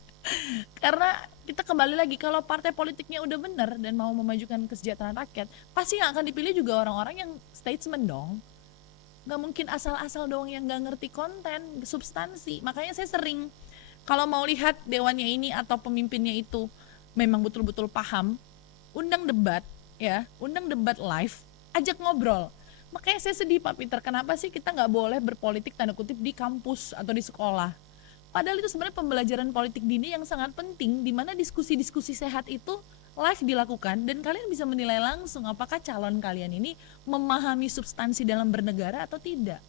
Karena kita kembali lagi, kalau partai politiknya udah benar dan mau memajukan kesejahteraan rakyat, pasti yang akan dipilih juga orang-orang yang statesman dong. Gak mungkin asal-asal dong yang gak ngerti konten, substansi. Makanya saya sering kalau mau lihat dewannya ini atau pemimpinnya itu memang betul-betul paham, undang debat ya, undang debat live, ajak ngobrol. Makanya saya sedih Pak Peter, kenapa sih kita gak boleh berpolitik tanda kutip di kampus atau di sekolah? Padahal itu sebenarnya pembelajaran politik dini yang sangat penting, di mana diskusi-diskusi sehat itu live dilakukan dan kalian bisa menilai langsung apakah calon kalian ini memahami substansi dalam bernegara atau tidak.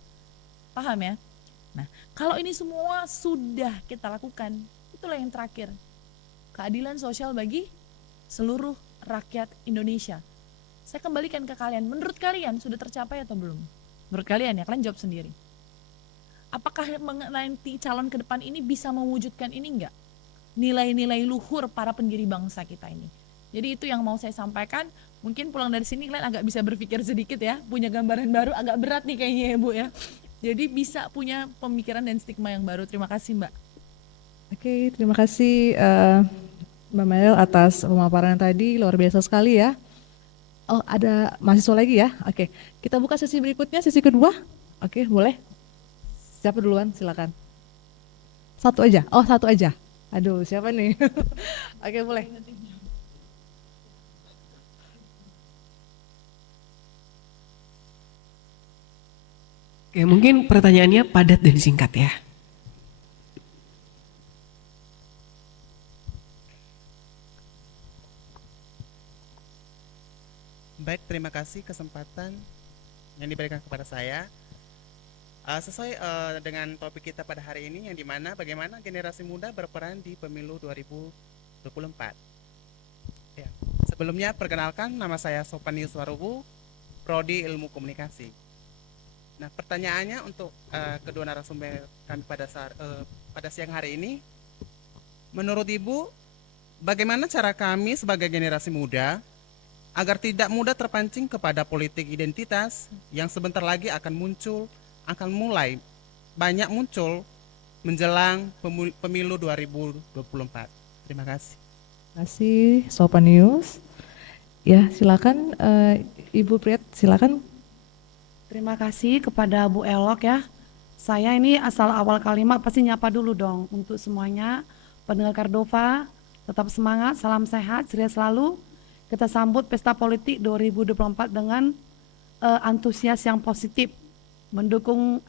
Paham ya? Nah, kalau ini semua sudah kita lakukan, itulah yang terakhir. Keadilan sosial bagi seluruh rakyat Indonesia. Saya kembalikan ke kalian, menurut kalian sudah tercapai atau belum? Menurut kalian ya, kalian jawab sendiri. Apakah nanti calon ke depan ini bisa mewujudkan ini enggak? Nilai-nilai luhur para pendiri bangsa kita ini. Jadi itu yang mau saya sampaikan. Mungkin pulang dari sini kalian agak bisa berpikir sedikit ya, punya gambaran baru, agak berat nih kayaknya ya Bu ya. Jadi bisa punya pemikiran dan stigma yang baru. Terima kasih Mbak. Oke, terima kasih Mbak Mel atas pemaparan tadi, luar biasa sekali ya. Oh, ada mahasiswa lagi ya? Oke, kita buka sesi berikutnya, sesi kedua. Oke, boleh. Siapa duluan? Silakan. Satu aja. Oh, satu aja. Aduh, siapa nih? Oke, boleh. Oke, mungkin pertanyaannya padat dan singkat ya. Baik, terima kasih kesempatan yang diberikan kepada saya. Sesuai dengan topik kita pada hari ini, yang dimana bagaimana generasi muda berperan di pemilu 2024. Ya. Sebelumnya perkenalkan, nama saya Sopanius Warubu, Prodi Ilmu Komunikasi. Nah, pertanyaannya untuk kedua narasumber kami pada siang hari ini, menurut Ibu, bagaimana cara kami sebagai generasi muda agar tidak mudah terpancing kepada politik identitas yang sebentar lagi akan mulai banyak muncul menjelang pemilu 2024. Terima kasih. Terima kasih Sopanius. Ya, silakan Ibu Priet, silakan. Terima kasih kepada Bu Elok ya. Saya ini asal awal kalimat pasti nyapa dulu dong untuk semuanya. Pendengar Cardova, tetap semangat, salam sehat, ceria selalu. Kita sambut pesta politik 2024 dengan antusias yang positif. Mendukung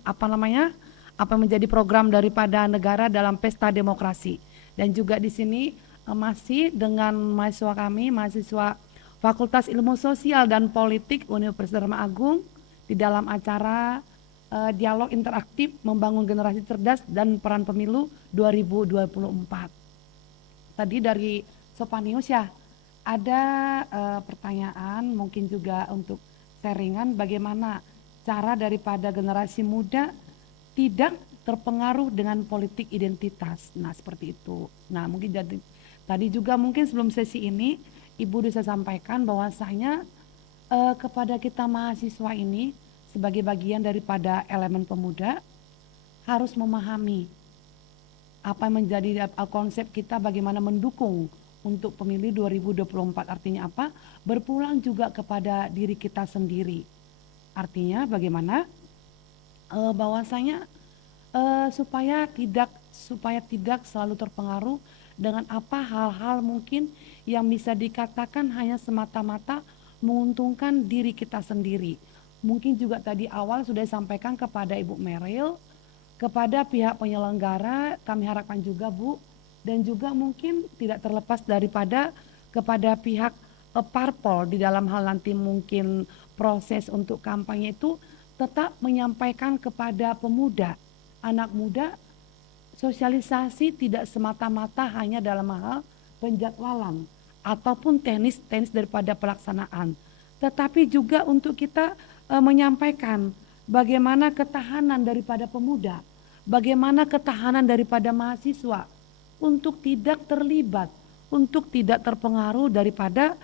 apa yang menjadi program daripada negara dalam pesta demokrasi. Dan juga di sini masih dengan mahasiswa kami, mahasiswa Fakultas Ilmu Sosial dan Politik Universitas Dharma Agung di dalam acara dialog interaktif membangun generasi cerdas dan peran pemilu 2024. Tadi dari Sopanius ya, ada pertanyaan mungkin juga untuk sharingan bagaimana cara daripada generasi muda tidak terpengaruh dengan politik identitas. Nah seperti itu. Nah mungkin jadi tadi juga mungkin sebelum sesi ini Ibu bisa sampaikan bahwasanya kepada kita mahasiswa ini sebagai bagian daripada elemen pemuda harus memahami apa yang menjadi konsep kita bagaimana mendukung untuk pemilu 2024. Artinya apa? Berpulang juga kepada diri kita sendiri. Artinya bagaimana bahwasanya supaya tidak selalu terpengaruh dengan apa hal-hal mungkin yang bisa dikatakan hanya semata-mata menguntungkan diri kita sendiri. Mungkin juga tadi awal sudah disampaikan kepada Ibu Meril, kepada pihak penyelenggara kami harapkan juga Bu, dan juga mungkin tidak terlepas daripada kepada pihak parpol di dalam hal nanti mungkin proses untuk kampanye itu tetap menyampaikan kepada pemuda, anak muda, sosialisasi tidak semata-mata hanya dalam hal penjadwalan ataupun teknis daripada pelaksanaan, tetapi juga untuk kita menyampaikan bagaimana ketahanan daripada pemuda, bagaimana ketahanan daripada mahasiswa untuk tidak terlibat, untuk tidak terpengaruh daripada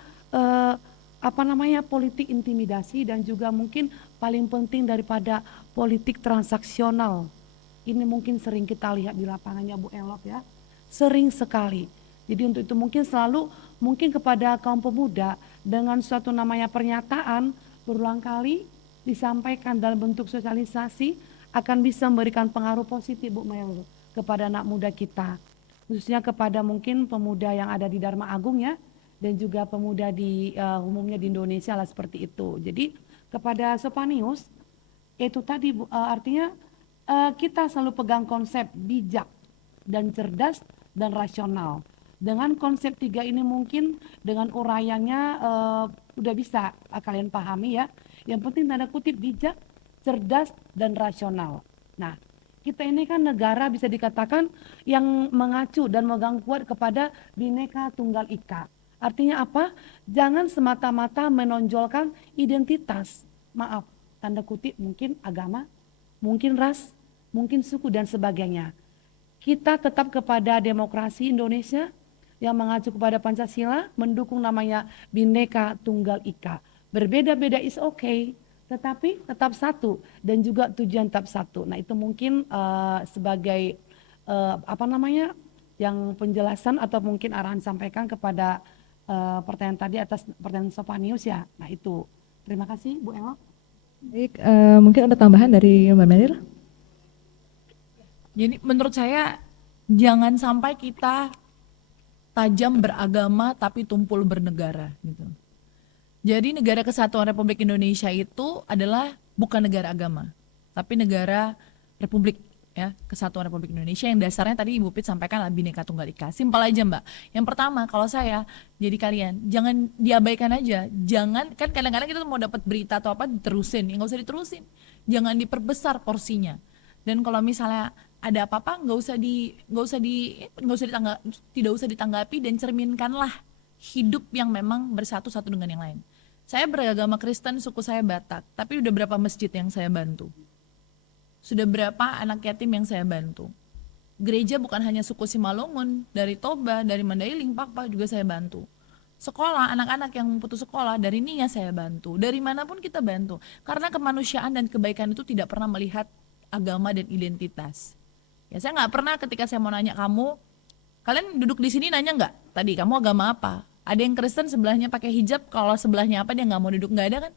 politik intimidasi dan juga mungkin paling penting daripada politik transaksional. Ini mungkin sering kita lihat di lapangannya Bu Elok ya, sering sekali. Jadi untuk itu mungkin selalu mungkin kepada kaum pemuda dengan suatu namanya pernyataan berulang kali disampaikan dalam bentuk sosialisasi akan bisa memberikan pengaruh positif Bu Mel kepada anak muda kita, khususnya kepada mungkin pemuda yang ada di Dharma Agung ya, dan juga pemuda di umumnya di Indonesia lah seperti itu. Jadi kepada Sopanius itu tadi Bu, artinya kita selalu pegang konsep bijak dan cerdas dan rasional. Dengan konsep 3 ini mungkin dengan uraiannya udah bisa kalian pahami ya. Yang penting tanda kutip bijak, cerdas dan rasional. Nah, kita ini kan negara bisa dikatakan yang mengacu dan megang kuat kepada Bhinneka Tunggal Ika. Artinya apa? Jangan semata-mata menonjolkan identitas. Maaf, tanda kutip mungkin agama, mungkin ras, mungkin suku dan sebagainya. Kita tetap kepada demokrasi Indonesia yang mengacu kepada Pancasila, mendukung namanya Bhinneka Tunggal Ika. Berbeda-beda is okay, tetapi tetap satu dan juga tujuan tetap satu. Nah itu mungkin sebagai yang penjelasan atau mungkin arahan sampaikan kepada pertanyaan tadi atas pertanyaan Sopanius ya. Nah itu, terima kasih Bu Elok. Baik, mungkin ada tambahan dari Mbak Meril? Jadi menurut saya jangan sampai kita tajam beragama tapi tumpul bernegara gitu. Jadi negara kesatuan Republik Indonesia itu adalah bukan negara agama, tapi negara republik ya, kesatuan Republik Indonesia yang dasarnya tadi Ibu Pit sampaikan lah Bhinneka Tunggal Ika. Simpel aja Mbak. Yang pertama kalau saya jadi kalian jangan diabaikan aja. Jangan kan kadang-kadang kita mau dapat berita atau apa diterusin, ya nggak usah diterusin. Jangan diperbesar porsinya. Dan kalau misalnya ada apa-apa tidak usah ditanggapi dan cerminkanlah hidup yang memang bersatu-satu dengan yang lain. Saya beragama Kristen, suku saya Batak, tapi udah berapa masjid yang saya bantu? Sudah berapa anak yatim yang saya bantu? Gereja bukan hanya suku Simalungun, dari Toba, dari Mandailing, Pakpak juga saya bantu. Sekolah, anak-anak yang putus sekolah, dari Nia saya bantu. Dari manapun kita bantu. Karena kemanusiaan dan kebaikan itu tidak pernah melihat agama dan identitas. Ya saya nggak pernah ketika saya mau nanya kamu, kalian duduk di sini nanya nggak? Tadi kamu agama apa? Ada yang Kristen sebelahnya pakai hijab, kalau sebelahnya apa dia nggak mau duduk, nggak ada kan?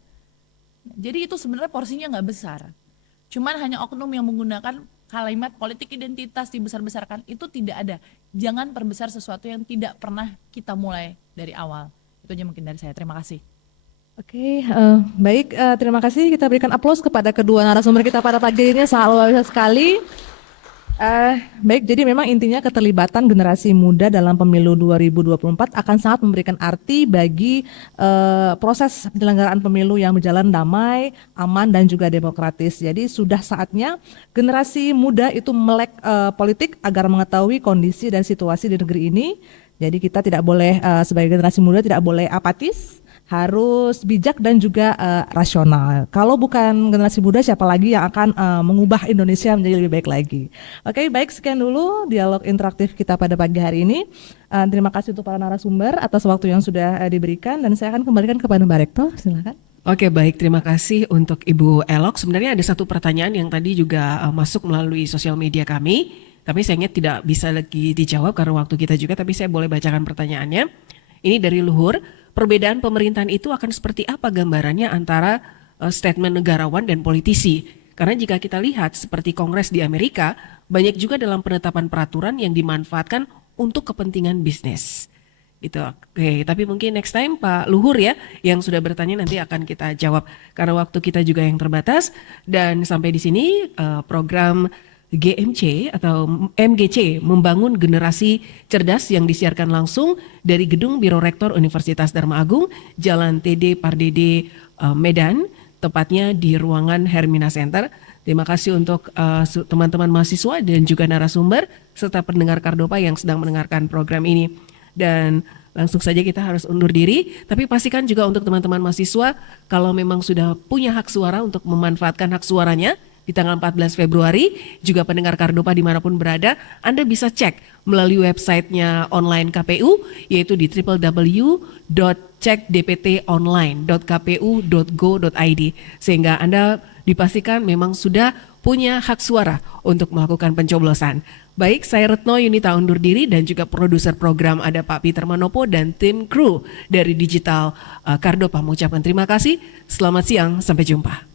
Jadi itu sebenarnya porsinya nggak besar. Cuman hanya oknum yang menggunakan kalimat politik identitas dibesar-besarkan, itu tidak ada. Jangan perbesar sesuatu yang tidak pernah kita mulai dari awal. Itu aja mungkin dari saya. Terima kasih. Oke, baik. Terima kasih. Kita berikan aplaus kepada kedua narasumber kita pada pagi ini. Sangat luar biasa sekali. Baik, jadi memang intinya keterlibatan generasi muda dalam pemilu 2024 akan sangat memberikan arti bagi proses penyelenggaraan pemilu yang berjalan damai, aman, dan juga demokratis. Jadi sudah saatnya generasi muda itu melek politik agar mengetahui kondisi dan situasi di negeri ini. Jadi kita tidak boleh sebagai generasi muda tidak boleh apatis, harus bijak dan juga rasional. Kalau bukan generasi muda, siapa lagi yang akan mengubah Indonesia menjadi lebih baik lagi? Oke, baik, sekian dulu dialog interaktif kita pada pagi hari ini. Terima kasih untuk para narasumber atas waktu yang sudah diberikan, dan saya akan kembalikan kepada Mbak Rekto. Silakan. Oke, baik, terima kasih untuk Ibu Elok. Sebenarnya ada satu pertanyaan yang tadi juga masuk melalui sosial media kami, tapi sayangnya tidak bisa lagi dijawab karena waktu kita juga, tapi saya boleh bacakan pertanyaannya. Ini dari Luhur. Perbedaan pemerintahan itu akan seperti apa gambarannya antara statement negarawan dan politisi? Karena jika kita lihat seperti Kongres di Amerika, banyak juga dalam penetapan peraturan yang dimanfaatkan untuk kepentingan bisnis. Gitu. Oke, tapi mungkin next time Pak Luhur ya yang sudah bertanya nanti akan kita jawab karena waktu kita juga yang terbatas. Dan sampai di sini program GMC atau MGC Membangun Generasi Cerdas yang disiarkan langsung dari Gedung Biro Rektor Universitas Dharma Agung, Jalan TD Pardede Medan, tepatnya di ruangan Hermina Center. Terima kasih untuk teman-teman mahasiswa dan juga narasumber serta pendengar Kardopa yang sedang mendengarkan program ini. Dan langsung saja kita harus undur diri, tapi pastikan juga untuk teman-teman mahasiswa kalau memang sudah punya hak suara untuk memanfaatkan hak suaranya di tanggal 14 Februari, juga pendengar Kardopa dimanapun berada, Anda bisa cek melalui websitenya online KPU, yaitu di www.cekdptonline.kpu.go.id, sehingga Anda dipastikan memang sudah punya hak suara untuk melakukan pencoblosan. Baik, saya Retno Yunita undur diri dan juga produser program ada Pak Peter Manopo dan tim kru dari Digital Kardopa mengucapkan terima kasih. Selamat siang, sampai jumpa.